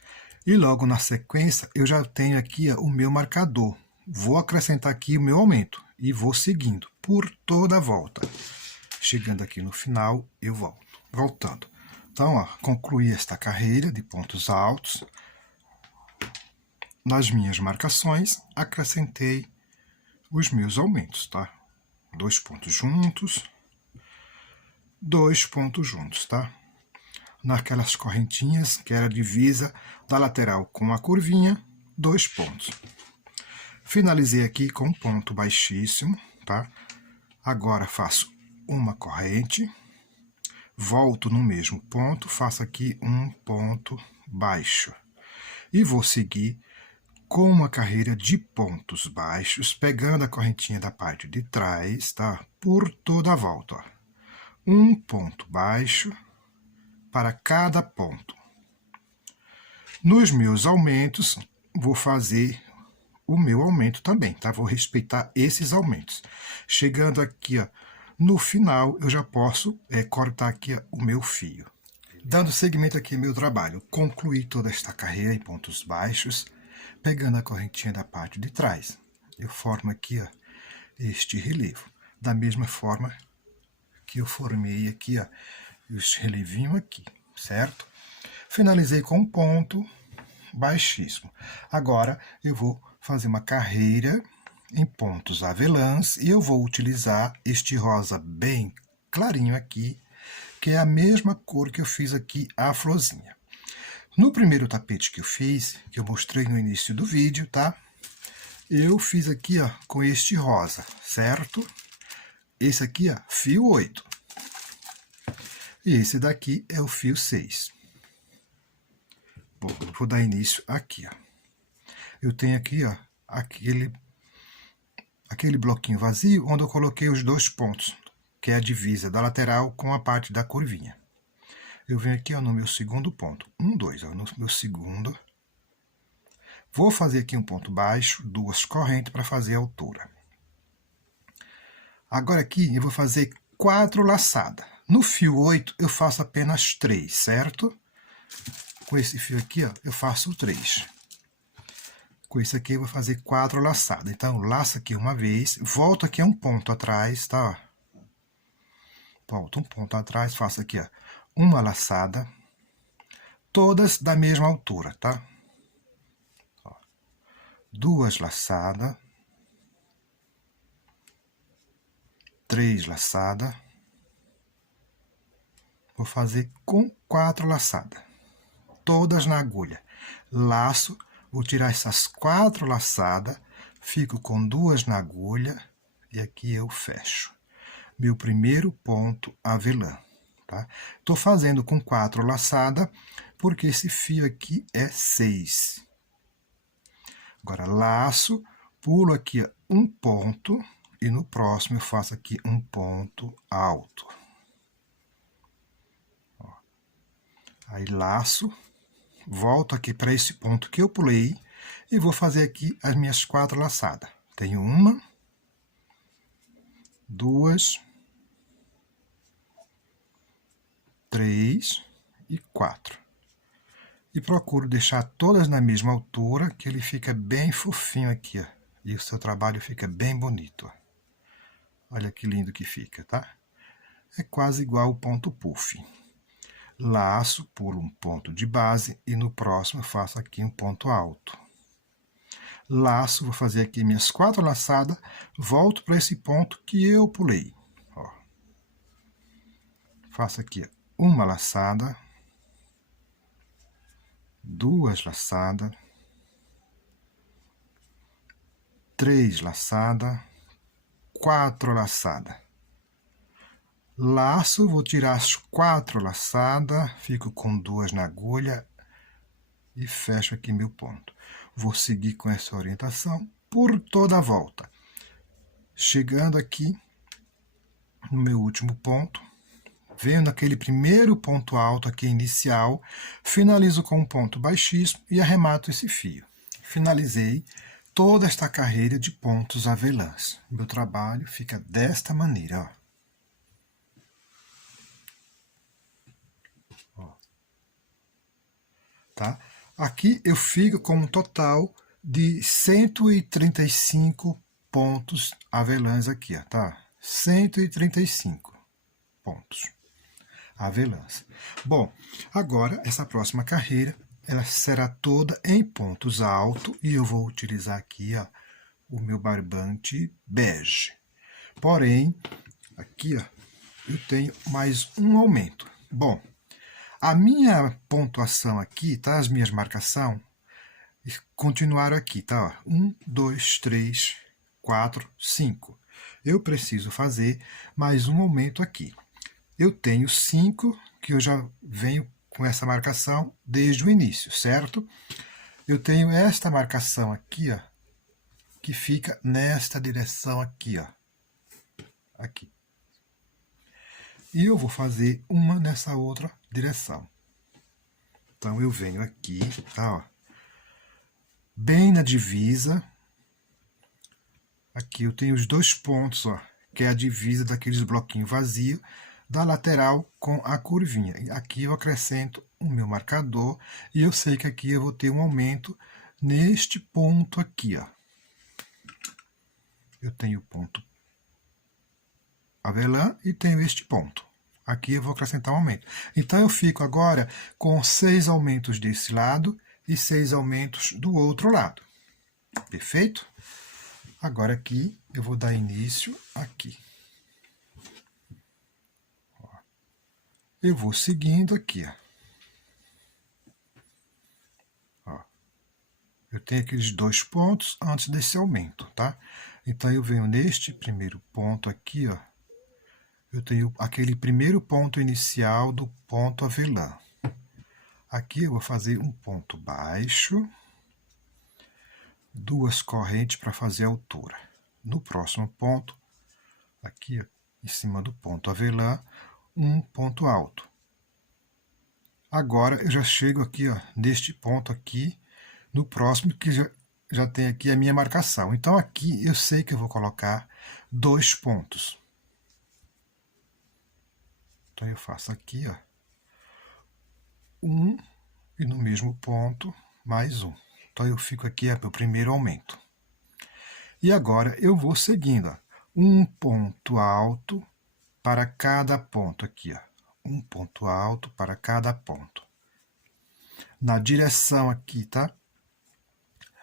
E logo na sequência, eu já tenho aqui, ó, o meu marcador. Vou acrescentar aqui o meu aumento e vou seguindo por toda a volta. Chegando aqui no final, eu volto. Voltando. Então, ó, concluí esta carreira de pontos altos. Nas minhas marcações, acrescentei os meus aumentos, tá? 2 pontos juntos, 2 pontos juntos, tá? Naquelas correntinhas que era a divisa da lateral com a curvinha, 2 pontos. Finalizei aqui com um ponto baixíssimo, tá? Agora faço uma corrente, volto no mesmo ponto, faço aqui um ponto baixo. E vou seguir com uma carreira de pontos baixos, pegando a correntinha da parte de trás, tá? Por toda a volta, ó. Um ponto baixo para cada ponto. Nos meus aumentos, vou fazer o meu aumento também, tá? Vou respeitar esses aumentos. Chegando aqui, ó, no final, eu já posso cortar aqui, ó, o meu fio. Dando seguimento aqui ao meu trabalho, concluí toda esta carreira em pontos baixos, pegando a correntinha da parte de trás. Eu formo aqui, ó, este relevo. Da mesma forma que eu formei aqui, ó, os relevinhos aqui, certo? Finalizei com um ponto baixíssimo. Agora eu vou fazer uma carreira em pontos avelãs e eu vou utilizar este rosa bem clarinho aqui, que é a mesma cor que eu fiz aqui a florzinha. No primeiro tapete que eu fiz, que eu mostrei no início do vídeo, tá? eu fiz aqui, ó, com este rosa, certo? Esse aqui, ó, fio 8. E esse daqui é o fio 6. Bom, vou dar início aqui, ó. Eu tenho aqui, ó, aquele bloquinho vazio onde eu coloquei os 2 pontos, que é a divisa da lateral com a parte da curvinha. Eu venho aqui, ó, no meu segundo ponto. 1, 2, ó, no meu segundo. Vou fazer aqui um ponto baixo, 2 correntes para fazer a altura. Agora aqui eu vou fazer 4 laçadas. No fio 8 eu faço apenas 3, certo? Com esse fio aqui, ó, eu faço 3. Com esse aqui eu vou fazer 4 laçadas. Então, laço aqui uma vez, volto aqui um ponto atrás, tá? Volto um ponto atrás, faço aqui, ó, uma laçada, todas da mesma altura, tá? Ó, 2 laçadas, 3 laçadas, vou fazer com 4 laçadas, todas na agulha. Laço, vou tirar essas 4 laçadas, fico com 2 na agulha e aqui eu fecho. Meu primeiro ponto avelã, tá? Tô fazendo com 4 laçadas, porque esse fio aqui é 6. Agora, laço, pulo aqui um ponto, e no próximo eu faço aqui um ponto alto. Ó. Aí, laço, volto aqui para esse ponto que eu pulei, e vou fazer aqui as minhas 4 laçadas. Tenho 1, 2, 3 e 4. E procuro deixar todas na mesma altura, que ele fica bem fofinho aqui, ó. E o seu trabalho fica bem bonito, ó. Olha que lindo que fica, tá? É quase igual o ponto puff. Laço, pulo um ponto de base e no próximo eu faço aqui um ponto alto. Laço, vou fazer aqui minhas 4 laçadas, volto para esse ponto que eu pulei. Ó. Faço aqui uma laçada, 2 laçadas, 3 laçadas, 4 laçadas. Laço, vou tirar as 4 laçadas, fico com 2 na agulha e fecho aqui meu ponto. Vou seguir com essa orientação por toda a volta. Chegando aqui no meu último ponto, venho naquele primeiro ponto alto aqui inicial, finalizo com um ponto baixíssimo e arremato esse fio. Finalizei toda esta carreira de pontos avelãs. Meu trabalho fica desta maneira, ó. Tá? Aqui eu fico com um total de 135 pontos avelãs aqui, ó, tá? 135 pontos avelãs. Bom, agora essa próxima carreira, ela será toda em pontos altos e eu vou utilizar aqui, ó, o meu barbante bege. Porém, aqui, ó, eu tenho mais um aumento. Bom, a minha pontuação aqui, tá? As minhas marcações continuaram aqui, tá? 1, 2, 3, 4, 5. Eu preciso fazer mais um aumento aqui. Eu tenho 5, que eu já venho com essa marcação desde o início, certo? Eu tenho esta marcação aqui, ó, que fica nesta direção aqui, ó. Aqui. E eu vou fazer uma nessa outra direção. Então, eu venho aqui, tá, ó, bem na divisa. Aqui eu tenho os 2 pontos, ó, que é a divisa daqueles bloquinhos vazios da lateral com a curvinha. Aqui eu acrescento o meu marcador e eu sei que aqui eu vou ter um aumento neste ponto aqui, ó. Eu tenho o ponto avelã e tenho este ponto. Aqui eu vou acrescentar um aumento. Então, eu fico agora com 6 aumentos desse lado e 6 aumentos do outro lado. Perfeito? Agora aqui, eu vou dar início aqui. Eu vou seguindo aqui, ó. Eu tenho aqueles 2 pontos antes desse aumento, tá? Então, eu venho neste primeiro ponto aqui, ó. Eu tenho aquele primeiro ponto inicial do ponto avelã. Aqui eu vou fazer um ponto baixo, 2 correntes para fazer a altura. No próximo ponto, aqui ó, em cima do ponto avelã, um ponto alto. Agora eu já chego aqui, ó, neste ponto aqui, no próximo, que já tem aqui a minha marcação. Então aqui eu sei que eu vou colocar 2 pontos. Então eu faço aqui, ó, 1 e no mesmo ponto mais 1. Então eu fico aqui, é meu primeiro aumento. E agora eu vou seguindo, ó, um ponto alto para cada ponto aqui, ó. Um ponto alto para cada ponto. Na direção aqui, tá?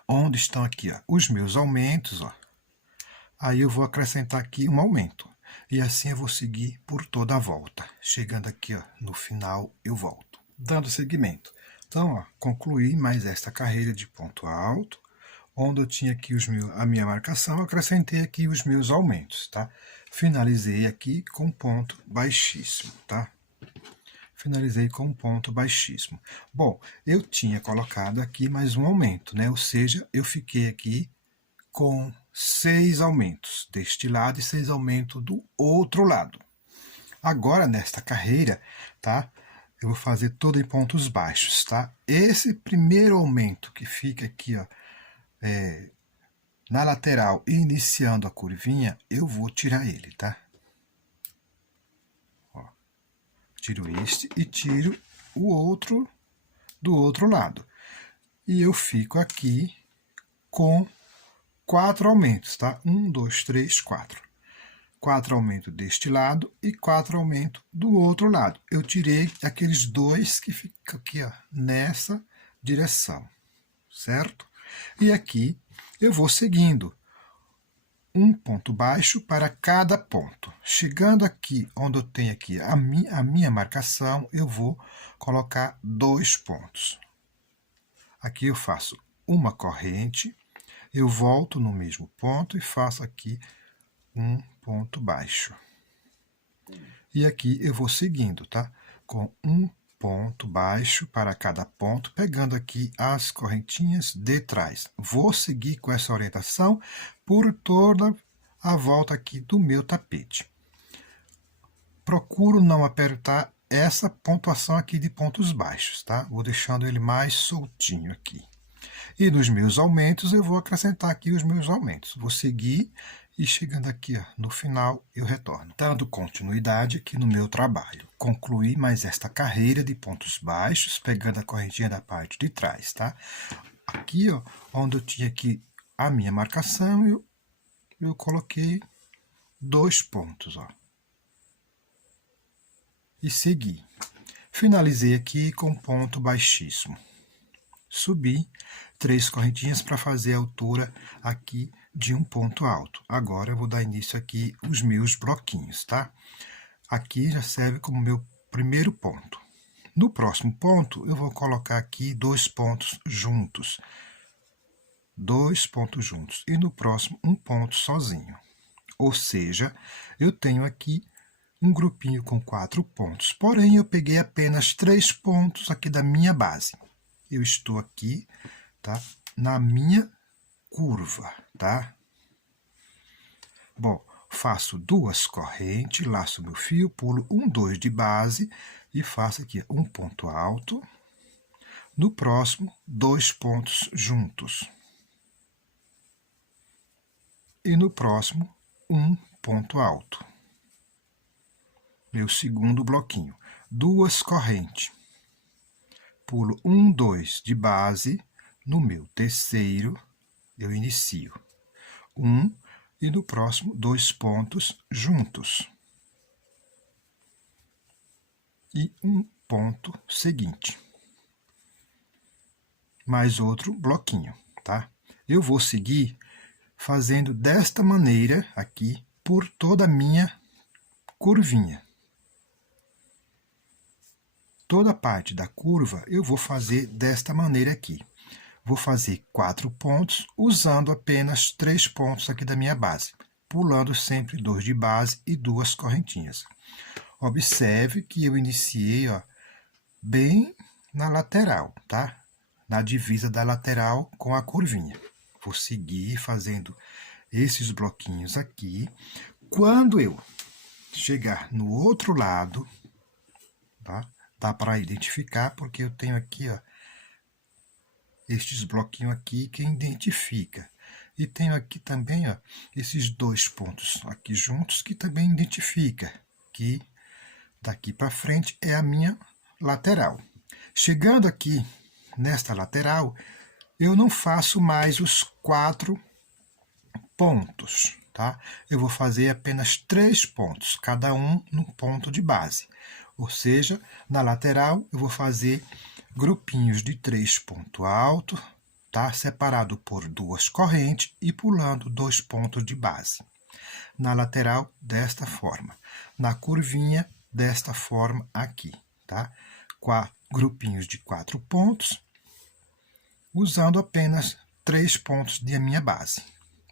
Onde estão aqui, ó, os meus aumentos, ó. Aí eu vou acrescentar aqui um aumento. E assim eu vou seguir por toda a volta. Chegando aqui, ó, no final, eu volto. Dando seguimento. Então, ó, concluí mais esta carreira de ponto alto, onde eu tinha aqui a minha marcação, acrescentei aqui os meus aumentos, tá? Finalizei aqui com ponto baixíssimo, tá? Finalizei com um ponto baixíssimo. Bom, eu tinha colocado aqui mais um aumento, né? Ou seja, eu fiquei aqui com 6 aumentos deste lado e 6 aumentos do outro lado. Agora, nesta carreira, tá? Eu vou fazer tudo em pontos baixos, tá? Esse primeiro aumento que fica aqui, ó, na lateral, iniciando a curvinha, eu vou tirar ele, tá? Ó, tiro este e tiro o outro do outro lado. E eu fico aqui com 4 aumentos, tá? 1, 2, 3, 4. 4 aumentos deste lado e 4 aumentos do outro lado. Eu tirei aqueles 2 que ficam aqui, ó, nessa direção, certo? E aqui eu vou seguindo um ponto baixo para cada ponto. Chegando aqui, onde eu tenho aqui a minha marcação, eu vou colocar 2 pontos. Aqui eu faço uma corrente, eu volto no mesmo ponto e faço aqui um ponto baixo. E aqui eu vou seguindo, tá? Com um ponto baixo para cada ponto, pegando aqui as correntinhas de trás. Vou seguir com essa orientação por toda a volta aqui do meu tapete. Procuro não apertar essa pontuação aqui de pontos baixos, tá? Vou deixando ele mais soltinho aqui. E nos meus aumentos, eu vou acrescentar aqui os meus aumentos. Vou seguir e chegando aqui, ó, no final, eu retorno. Dando continuidade aqui no meu trabalho. Concluí mais esta carreira de pontos baixos, pegando a correntinha da parte de trás, tá? Aqui, ó, onde eu tinha aqui a minha marcação, eu coloquei 2 pontos, ó. E segui. Finalizei aqui com ponto baixíssimo. Subi 3 correntinhas para fazer a altura aqui de um ponto alto. Agora eu vou dar início aqui os meus bloquinhos, tá? Aqui já serve como meu primeiro ponto. No próximo ponto, eu vou colocar aqui 2 pontos juntos. 2 pontos juntos. E no próximo, um ponto sozinho. Ou seja, eu tenho aqui um grupinho com 4 pontos. Porém, eu peguei apenas 3 pontos aqui da minha base. Eu estou aqui, tá? Na minha curva, tá? Bom, faço 2 correntes, laço meu fio, pulo 1, 2 de base e faço aqui um ponto alto. No próximo, 2 pontos juntos. E no próximo, um ponto alto. Meu segundo bloquinho. 2 correntes. Pulo 1, 2 de base. No meu terceiro, eu inicio 1 e no próximo 2 pontos juntos. E um ponto seguinte. Mais outro bloquinho, tá? Eu vou seguir fazendo desta maneira aqui por toda a minha curvinha. Toda a parte da curva eu vou fazer desta maneira aqui. vou fazer 4 pontos, usando apenas 3 pontos aqui da minha base, pulando sempre 2 de base e 2 correntinhas. Observe que eu iniciei, ó, bem na lateral, tá? Na divisa da lateral com a curvinha. Vou seguir fazendo esses bloquinhos aqui. Quando eu chegar no outro lado, tá? Dá para identificar, porque eu tenho aqui, ó, estes bloquinhos aqui que identifica. E tenho aqui também, ó, esses 2 pontos aqui juntos que também identifica que daqui para frente é a minha lateral. Chegando aqui nesta lateral, eu não faço mais os 4 pontos, tá? Eu vou fazer apenas 3 pontos, cada um no ponto de base. Ou seja, na lateral eu vou fazer grupinhos de 3 pontos altos, tá? Separado por 2 correntes e pulando 2 pontos de base. Na lateral, desta forma. Na curvinha, desta forma aqui, tá? Grupinhos de 4 pontos, usando apenas 3 pontos de minha base.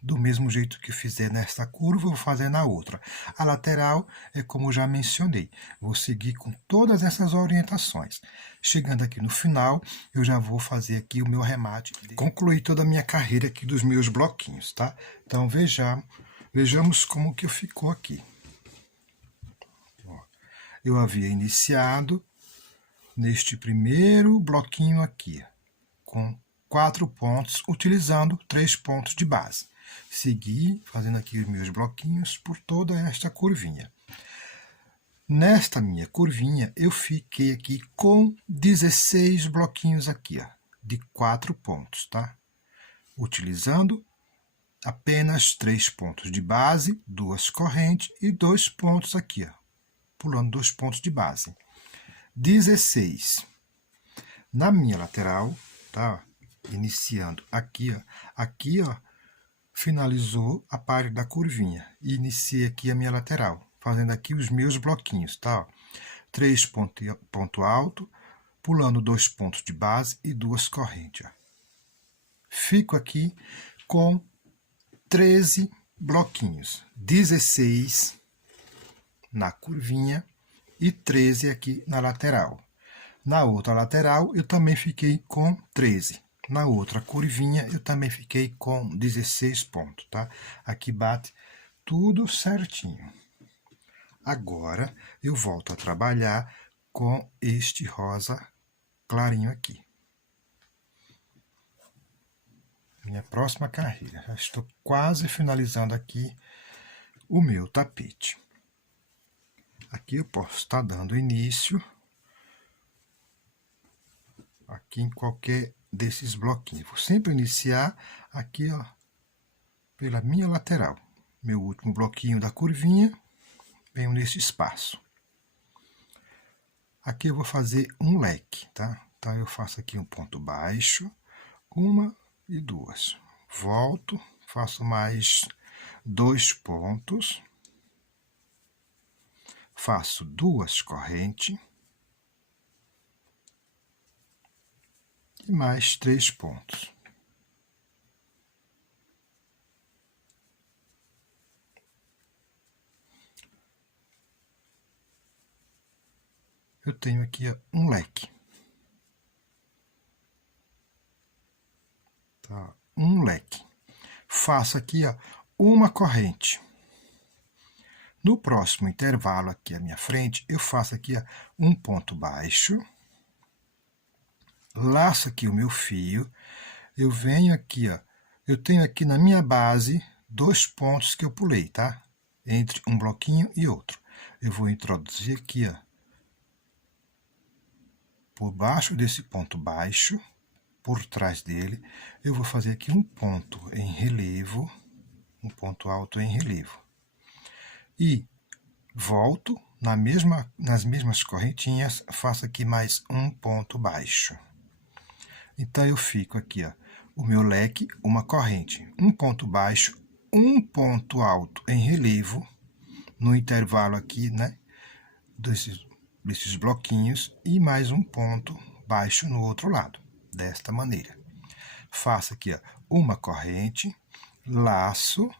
Do mesmo jeito que fizer nesta curva, eu vou fazer na outra. A lateral é como já mencionei. Vou seguir com todas essas orientações. Chegando aqui no final, eu já vou fazer aqui o meu arremate. Concluí toda a minha carreira aqui dos meus bloquinhos, tá? Então, vejamos como que ficou aqui. Ó, eu havia iniciado neste primeiro bloquinho aqui, com 4 pontos, utilizando 3 pontos de base. Segui fazendo aqui os meus bloquinhos por toda esta curvinha. Nesta minha curvinha, eu fiquei aqui com 16 bloquinhos aqui, ó, de 4 pontos, tá? Utilizando apenas 3 pontos de base, 2 correntes e 2 pontos aqui, ó, pulando 2 pontos de base. 16. Na minha lateral, tá? Iniciando aqui, ó, finalizou a parte da curvinha e iniciei aqui a minha lateral, fazendo aqui os meus bloquinhos, tá? 3 ponto alto, pulando 2 pontos de base e 2 correntes. Ó. Fico aqui com 13 bloquinhos, 16 na curvinha e 13 aqui na lateral. Na outra lateral, eu também fiquei com 13. Na outra curvinha, eu também fiquei com 16 pontos, tá? Aqui bate tudo certinho. Agora, eu volto a trabalhar com este rosa clarinho aqui. Minha próxima carreira. Já estou quase finalizando aqui o meu tapete. Aqui eu posso estar dando início aqui em qualquer desses bloquinhos. Vou sempre iniciar aqui, ó, pela minha lateral. Meu último bloquinho da curvinha, venho nesse espaço. Aqui eu vou fazer um leque, tá? Então eu faço aqui um ponto baixo, 1 e 2. Volto, faço mais 2 pontos. Faço 2 correntes. E mais 3 pontos. Eu tenho aqui, ó, um leque. Tá? Um leque. Faço aqui, ó, uma corrente. No próximo intervalo aqui à minha frente, eu faço aqui, ó, um ponto baixo. Laço aqui o meu fio, eu venho aqui, ó, eu tenho aqui na minha base 2 pontos que eu pulei, tá? Entre um bloquinho e outro. Eu vou introduzir aqui, ó, por baixo desse ponto baixo, por trás dele, eu vou fazer aqui um ponto em relevo, um ponto alto em relevo. E volto nas mesmas correntinhas, faço aqui mais um ponto baixo. Então, eu fico aqui, ó, o meu leque, uma corrente, um ponto baixo, um ponto alto em relevo, no intervalo aqui, né, desses bloquinhos, e mais um ponto baixo no outro lado, desta maneira. Faço aqui, ó, uma corrente, laço.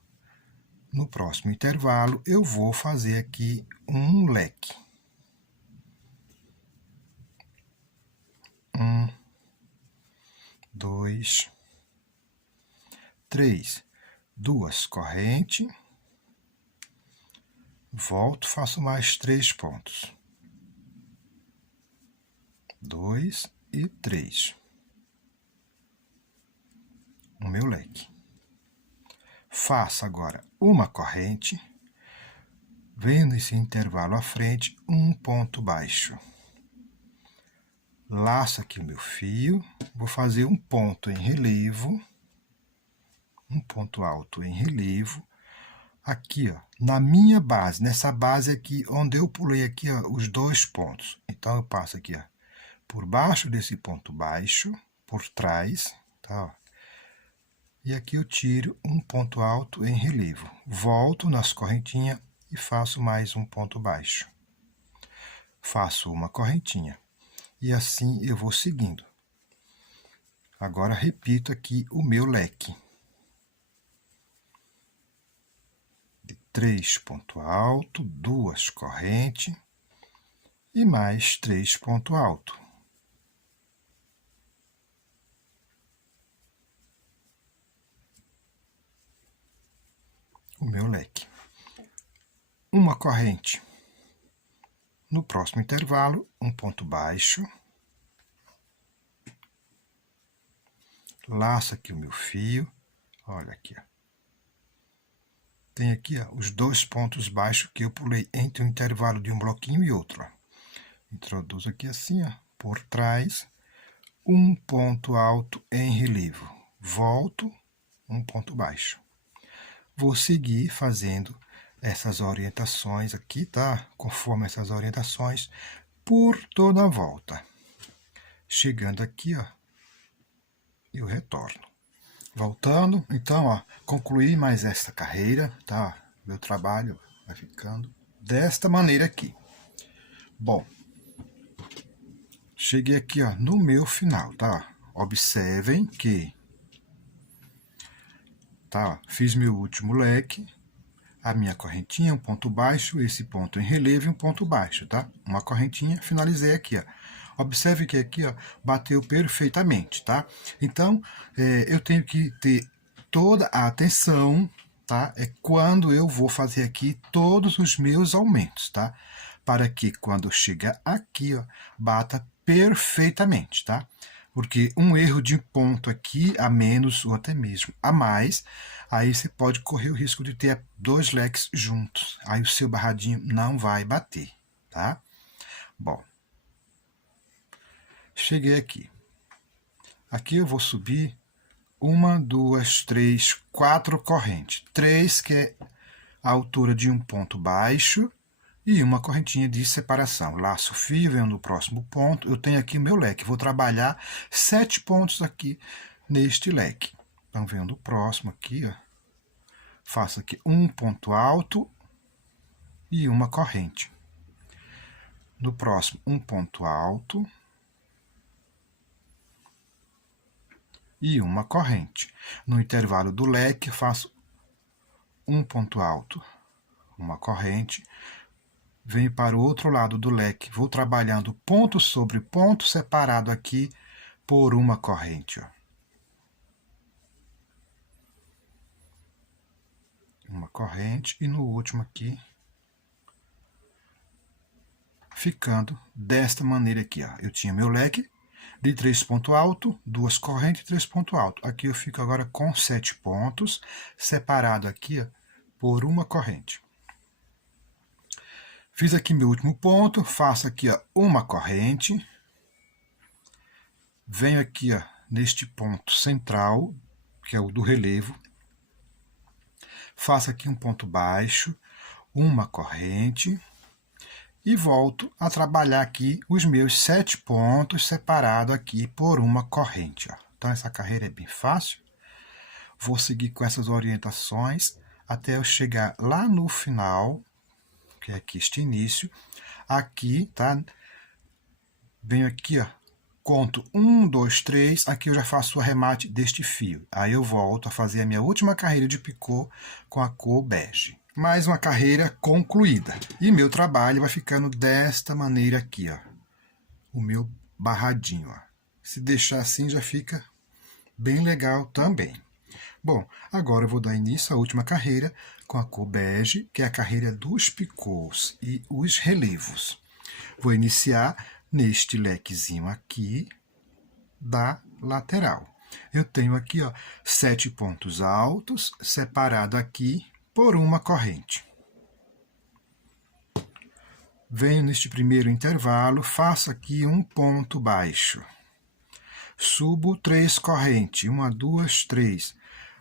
No próximo intervalo, eu vou fazer aqui um leque. 1, 2, 3. 2 correntes. Volto, faço mais 3 pontos. 2 e 3. O meu leque. Faço agora uma corrente, vendo esse intervalo à frente, um ponto baixo. Laço aqui o meu fio, vou fazer um ponto em relevo, um ponto alto em relevo, aqui, ó, na minha base, nessa base aqui, onde eu pulei aqui, ó, os 2 pontos. Então, eu passo aqui, ó, por baixo desse ponto baixo, por trás, tá, ó. E aqui eu tiro um ponto alto em relevo. Volto nas correntinhas e faço mais um ponto baixo. Faço uma correntinha. E assim eu vou seguindo. Agora repito aqui o meu leque. De 3 pontos altos, 2 correntes e mais 3 pontos altos. O meu leque. Uma corrente. No próximo intervalo, um ponto baixo. Laço aqui o meu fio. Olha aqui, ó. Tem aqui, ó, os 2 pontos baixos que eu pulei entre o intervalo de um bloquinho e outro, ó. Introduzo aqui assim, ó, por trás, um ponto alto em relevo. Volto, um ponto baixo. Vou seguir fazendo essas orientações aqui, tá? Conforme essas orientações, por toda a volta. Chegando aqui, ó, eu retorno. Voltando, então, ó, concluí mais esta carreira, tá? Meu trabalho vai ficando desta maneira aqui. Bom, cheguei aqui, ó, no meu final, tá? Observem que, tá? Fiz meu último leque, a minha correntinha, um ponto baixo, esse ponto em relevo e um ponto baixo, tá? Uma correntinha, finalizei aqui, ó. Observe que aqui, ó, bateu perfeitamente, tá? Então, eu tenho que ter toda a atenção, tá? É quando eu vou fazer aqui todos os meus aumentos, tá? Para que quando chegar aqui, ó, bata perfeitamente, tá? Porque um erro de ponto aqui a menos ou até mesmo a mais, aí você pode correr o risco de ter 2 leques juntos. Aí o seu barradinho não vai bater, tá? Bom, cheguei aqui. Aqui eu vou subir 1, 2, 3, 4 correntes. 3 que é a altura de um ponto baixo e uma correntinha de separação. Laço o fio, venho no próximo ponto. Eu tenho aqui o meu leque. Vou trabalhar 7 pontos aqui neste leque. Então, venho no próximo aqui, ó. Faço aqui um ponto alto e uma corrente. No próximo, um ponto alto e uma corrente. No intervalo do leque, faço um ponto alto, uma corrente, venho para o outro lado do leque, vou trabalhando ponto sobre ponto separado aqui por uma corrente, ó. Uma corrente e no último aqui, ficando desta maneira aqui, ó. Eu tinha meu leque de 3 pontos altos, 2 correntes e 3 pontos altos. Aqui eu fico agora com 7 pontos, separado aqui, ó, por uma corrente. Fiz aqui meu último ponto, faço aqui, ó, uma corrente, venho aqui, ó, neste ponto central, que é o do relevo, faço aqui um ponto baixo, uma corrente, e volto a trabalhar aqui os meus 7 pontos separados aqui por uma corrente, ó. Então, essa carreira é bem fácil. Vou seguir com essas orientações até eu chegar lá no final, que é aqui este início. Aqui, tá? Venho aqui, ó, conto 1, 2, 3, aqui eu já faço o arremate deste fio. Aí eu volto a fazer a minha última carreira de picô com a cor bege. Mais uma carreira concluída. E meu trabalho vai ficando desta maneira aqui, ó. O meu barradinho, ó. Se deixar assim já fica bem legal também. Bom, agora eu vou dar início à última carreira com a cor bege, que é a carreira dos picôs e os relevos. Vou iniciar neste lequezinho aqui da lateral. Eu tenho aqui, ó, 7 pontos altos, separado aqui por uma corrente. Venho neste primeiro intervalo, faço aqui um ponto baixo. Subo 3 correntes, 1, 2, 3.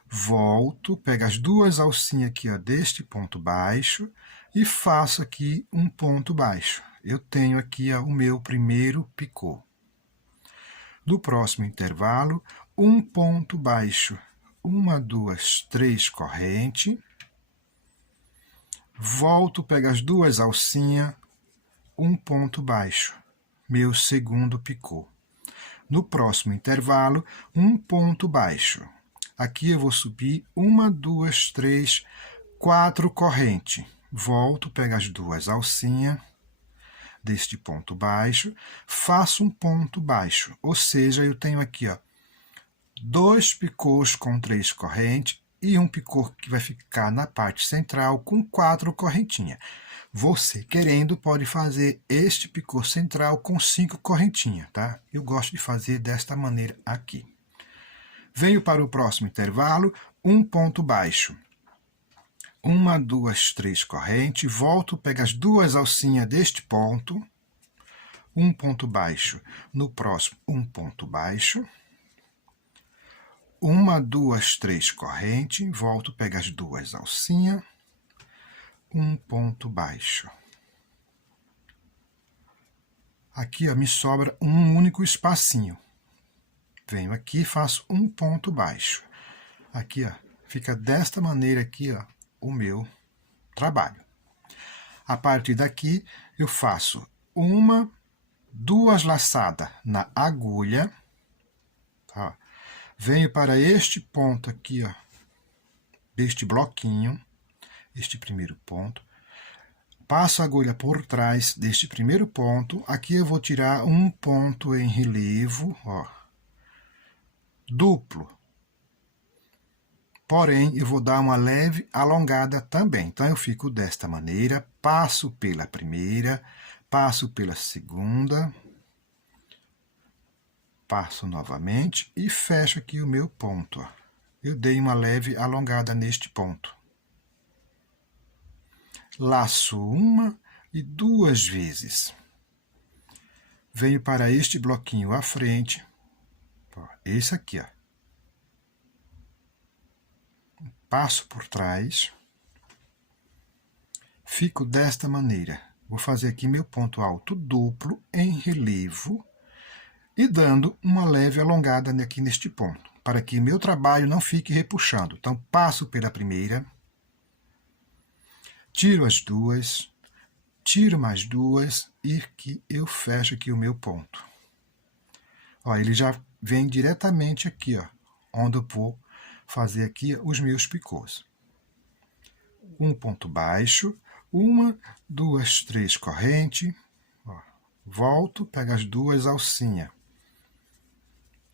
Volto, pego as duas alcinhas aqui, ó, deste ponto baixo e faço aqui um ponto baixo. Eu tenho aqui, ó, o meu primeiro picô. No próximo intervalo, um ponto baixo, 1, 2, 3 correntes. Volto, pego as duas alcinhas, um ponto baixo, meu segundo picô. No próximo intervalo, um ponto baixo. Aqui eu vou subir 1, 2, 3, 4 correntes. Volto, pego as duas alcinhas deste ponto baixo, faço um ponto baixo, ou seja, eu tenho aqui, ó, 2 picôs com 3 correntes e um picô que vai ficar na parte central com 4 correntinhas. Você, querendo, pode fazer este picô central com 5 correntinhas, tá? Eu gosto de fazer desta maneira aqui. Venho para o próximo intervalo, um ponto baixo. 1, 2, 3 correntes, volto, pego as duas alcinhas deste ponto, um ponto baixo. No próximo, um ponto baixo. 1, 2, 3 correntes, volto, pego as duas alcinhas, um ponto baixo. Aqui, ó, me sobra um único espacinho. Venho aqui e faço um ponto baixo. Aqui, ó, fica desta maneira aqui, ó, o meu trabalho. A partir daqui, eu faço 1, 2 laçadas na agulha, tá? Venho para este ponto aqui, ó, deste bloquinho, este primeiro ponto. Passo a agulha por trás deste primeiro ponto. Aqui eu vou tirar um ponto em relevo, ó, duplo. Porém, eu vou dar uma leve alongada também. Então, eu fico desta maneira, passo pela primeira, passo pela segunda, passo novamente e fecho aqui o meu ponto, ó. Eu dei uma leve alongada neste ponto. Laço 1 e 2 vezes. Venho para este bloquinho à frente, ó, esse aqui, ó. Passo por trás, fico desta maneira. Vou fazer aqui meu ponto alto duplo em relevo e dando uma leve alongada aqui neste ponto, para que meu trabalho não fique repuxando. Então, passo pela primeira, tiro as duas, tiro mais duas e aqui eu fecho aqui o meu ponto. Ó, ele já vem diretamente aqui, ó, onde eu vou fazer aqui os meus picôs. Um ponto baixo, 1, 2, 3 correntes, ó, volto, pego as duas alcinhas.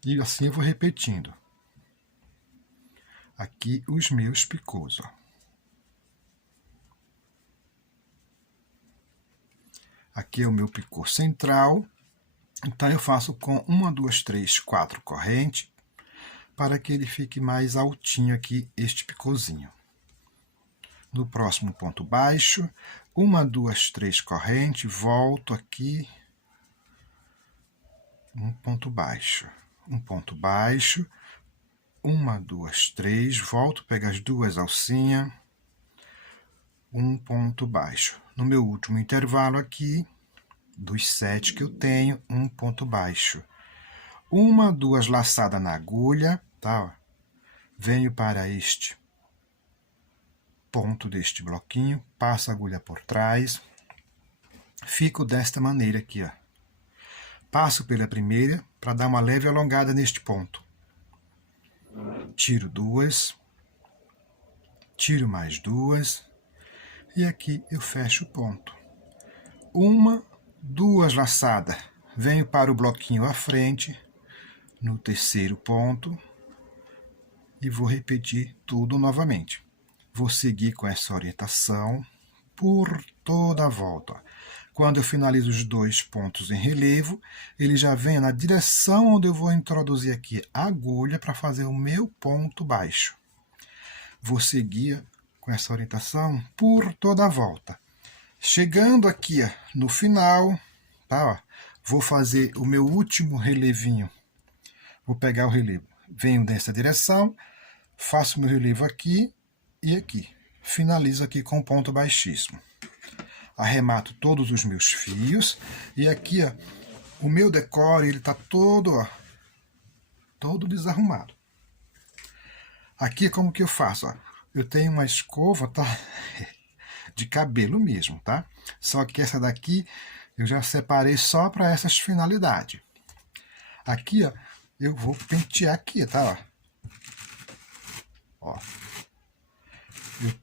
E assim eu vou repetindo. Aqui os meus picôs, ó. Aqui é o meu picô central. Então, eu faço com 1, 2, 3, 4 correntes, para que ele fique mais altinho aqui, este picôzinho. No próximo ponto baixo, 1, 2, 3 correntes, volto aqui, um ponto baixo, 1, 2, 3, volto, pego as duas alcinhas, um ponto baixo. No meu último intervalo aqui, dos 7 que eu tenho, um ponto baixo. 1, 2 laçadas na agulha, tá? Venho para este ponto deste bloquinho, passo a agulha por trás, fico desta maneira aqui, ó. Passo pela primeira para dar uma leve alongada neste ponto. Tiro 2, tiro mais 2 e aqui eu fecho o ponto. 1, 2 laçadas. Venho para o bloquinho à frente, no terceiro ponto, e vou repetir tudo novamente. Vou seguir com essa orientação por toda a volta. Quando eu finalizo os 2 pontos em relevo, ele já vem na direção onde eu vou introduzir aqui a agulha para fazer o meu ponto baixo. Vou seguir com essa orientação por toda a volta. Chegando aqui no final, tá, vou fazer o meu último relevinho. Vou pegar o relevo, venho nessa direção, faço meu relevo aqui e aqui. Finalizo aqui com ponto baixíssimo. Arremato todos os meus fios e aqui o meu decore ele está todo desarrumado. Aqui como que eu faço? Eu tenho uma escova, tá? De cabelo mesmo, tá? Só que essa daqui eu já separei só para essas finalidades. Aqui, eu vou pentear aqui, tá? Ó. Eu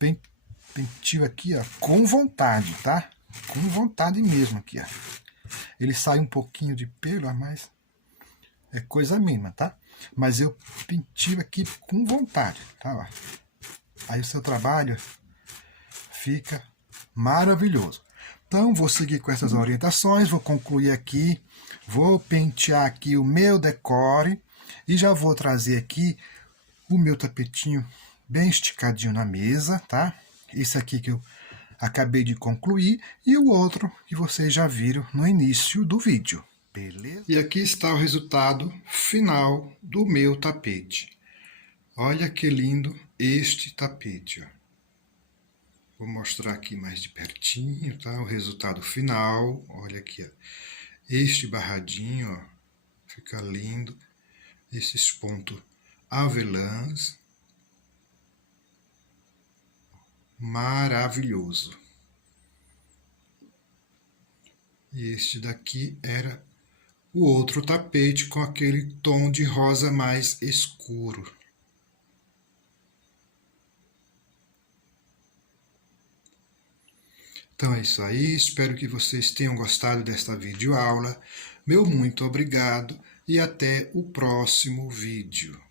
pentio aqui, com vontade, tá? Com vontade mesmo aqui, Ele sai um pouquinho de pelo, mas é coisa mínima, tá? Mas eu pentio aqui com vontade, tá? Aí o seu trabalho fica maravilhoso. Então, vou seguir com essas orientações, vou concluir aqui, vou pentear aqui o meu decore e já vou trazer aqui o meu tapetinho bem esticadinho na mesa, tá? Esse aqui que eu acabei de concluir e o outro que vocês já viram no início do vídeo, beleza? E aqui está o resultado final do meu tapete. Olha que lindo este tapete, ó. Vou mostrar aqui mais de pertinho, tá? O resultado final, olha aqui, ó. Este barradinho, ó, fica lindo. Esses pontos avelãs. Maravilhoso. E este daqui era o outro tapete com aquele tom de rosa mais escuro. Então é isso aí, espero que vocês tenham gostado desta videoaula. Meu muito obrigado e até o próximo vídeo.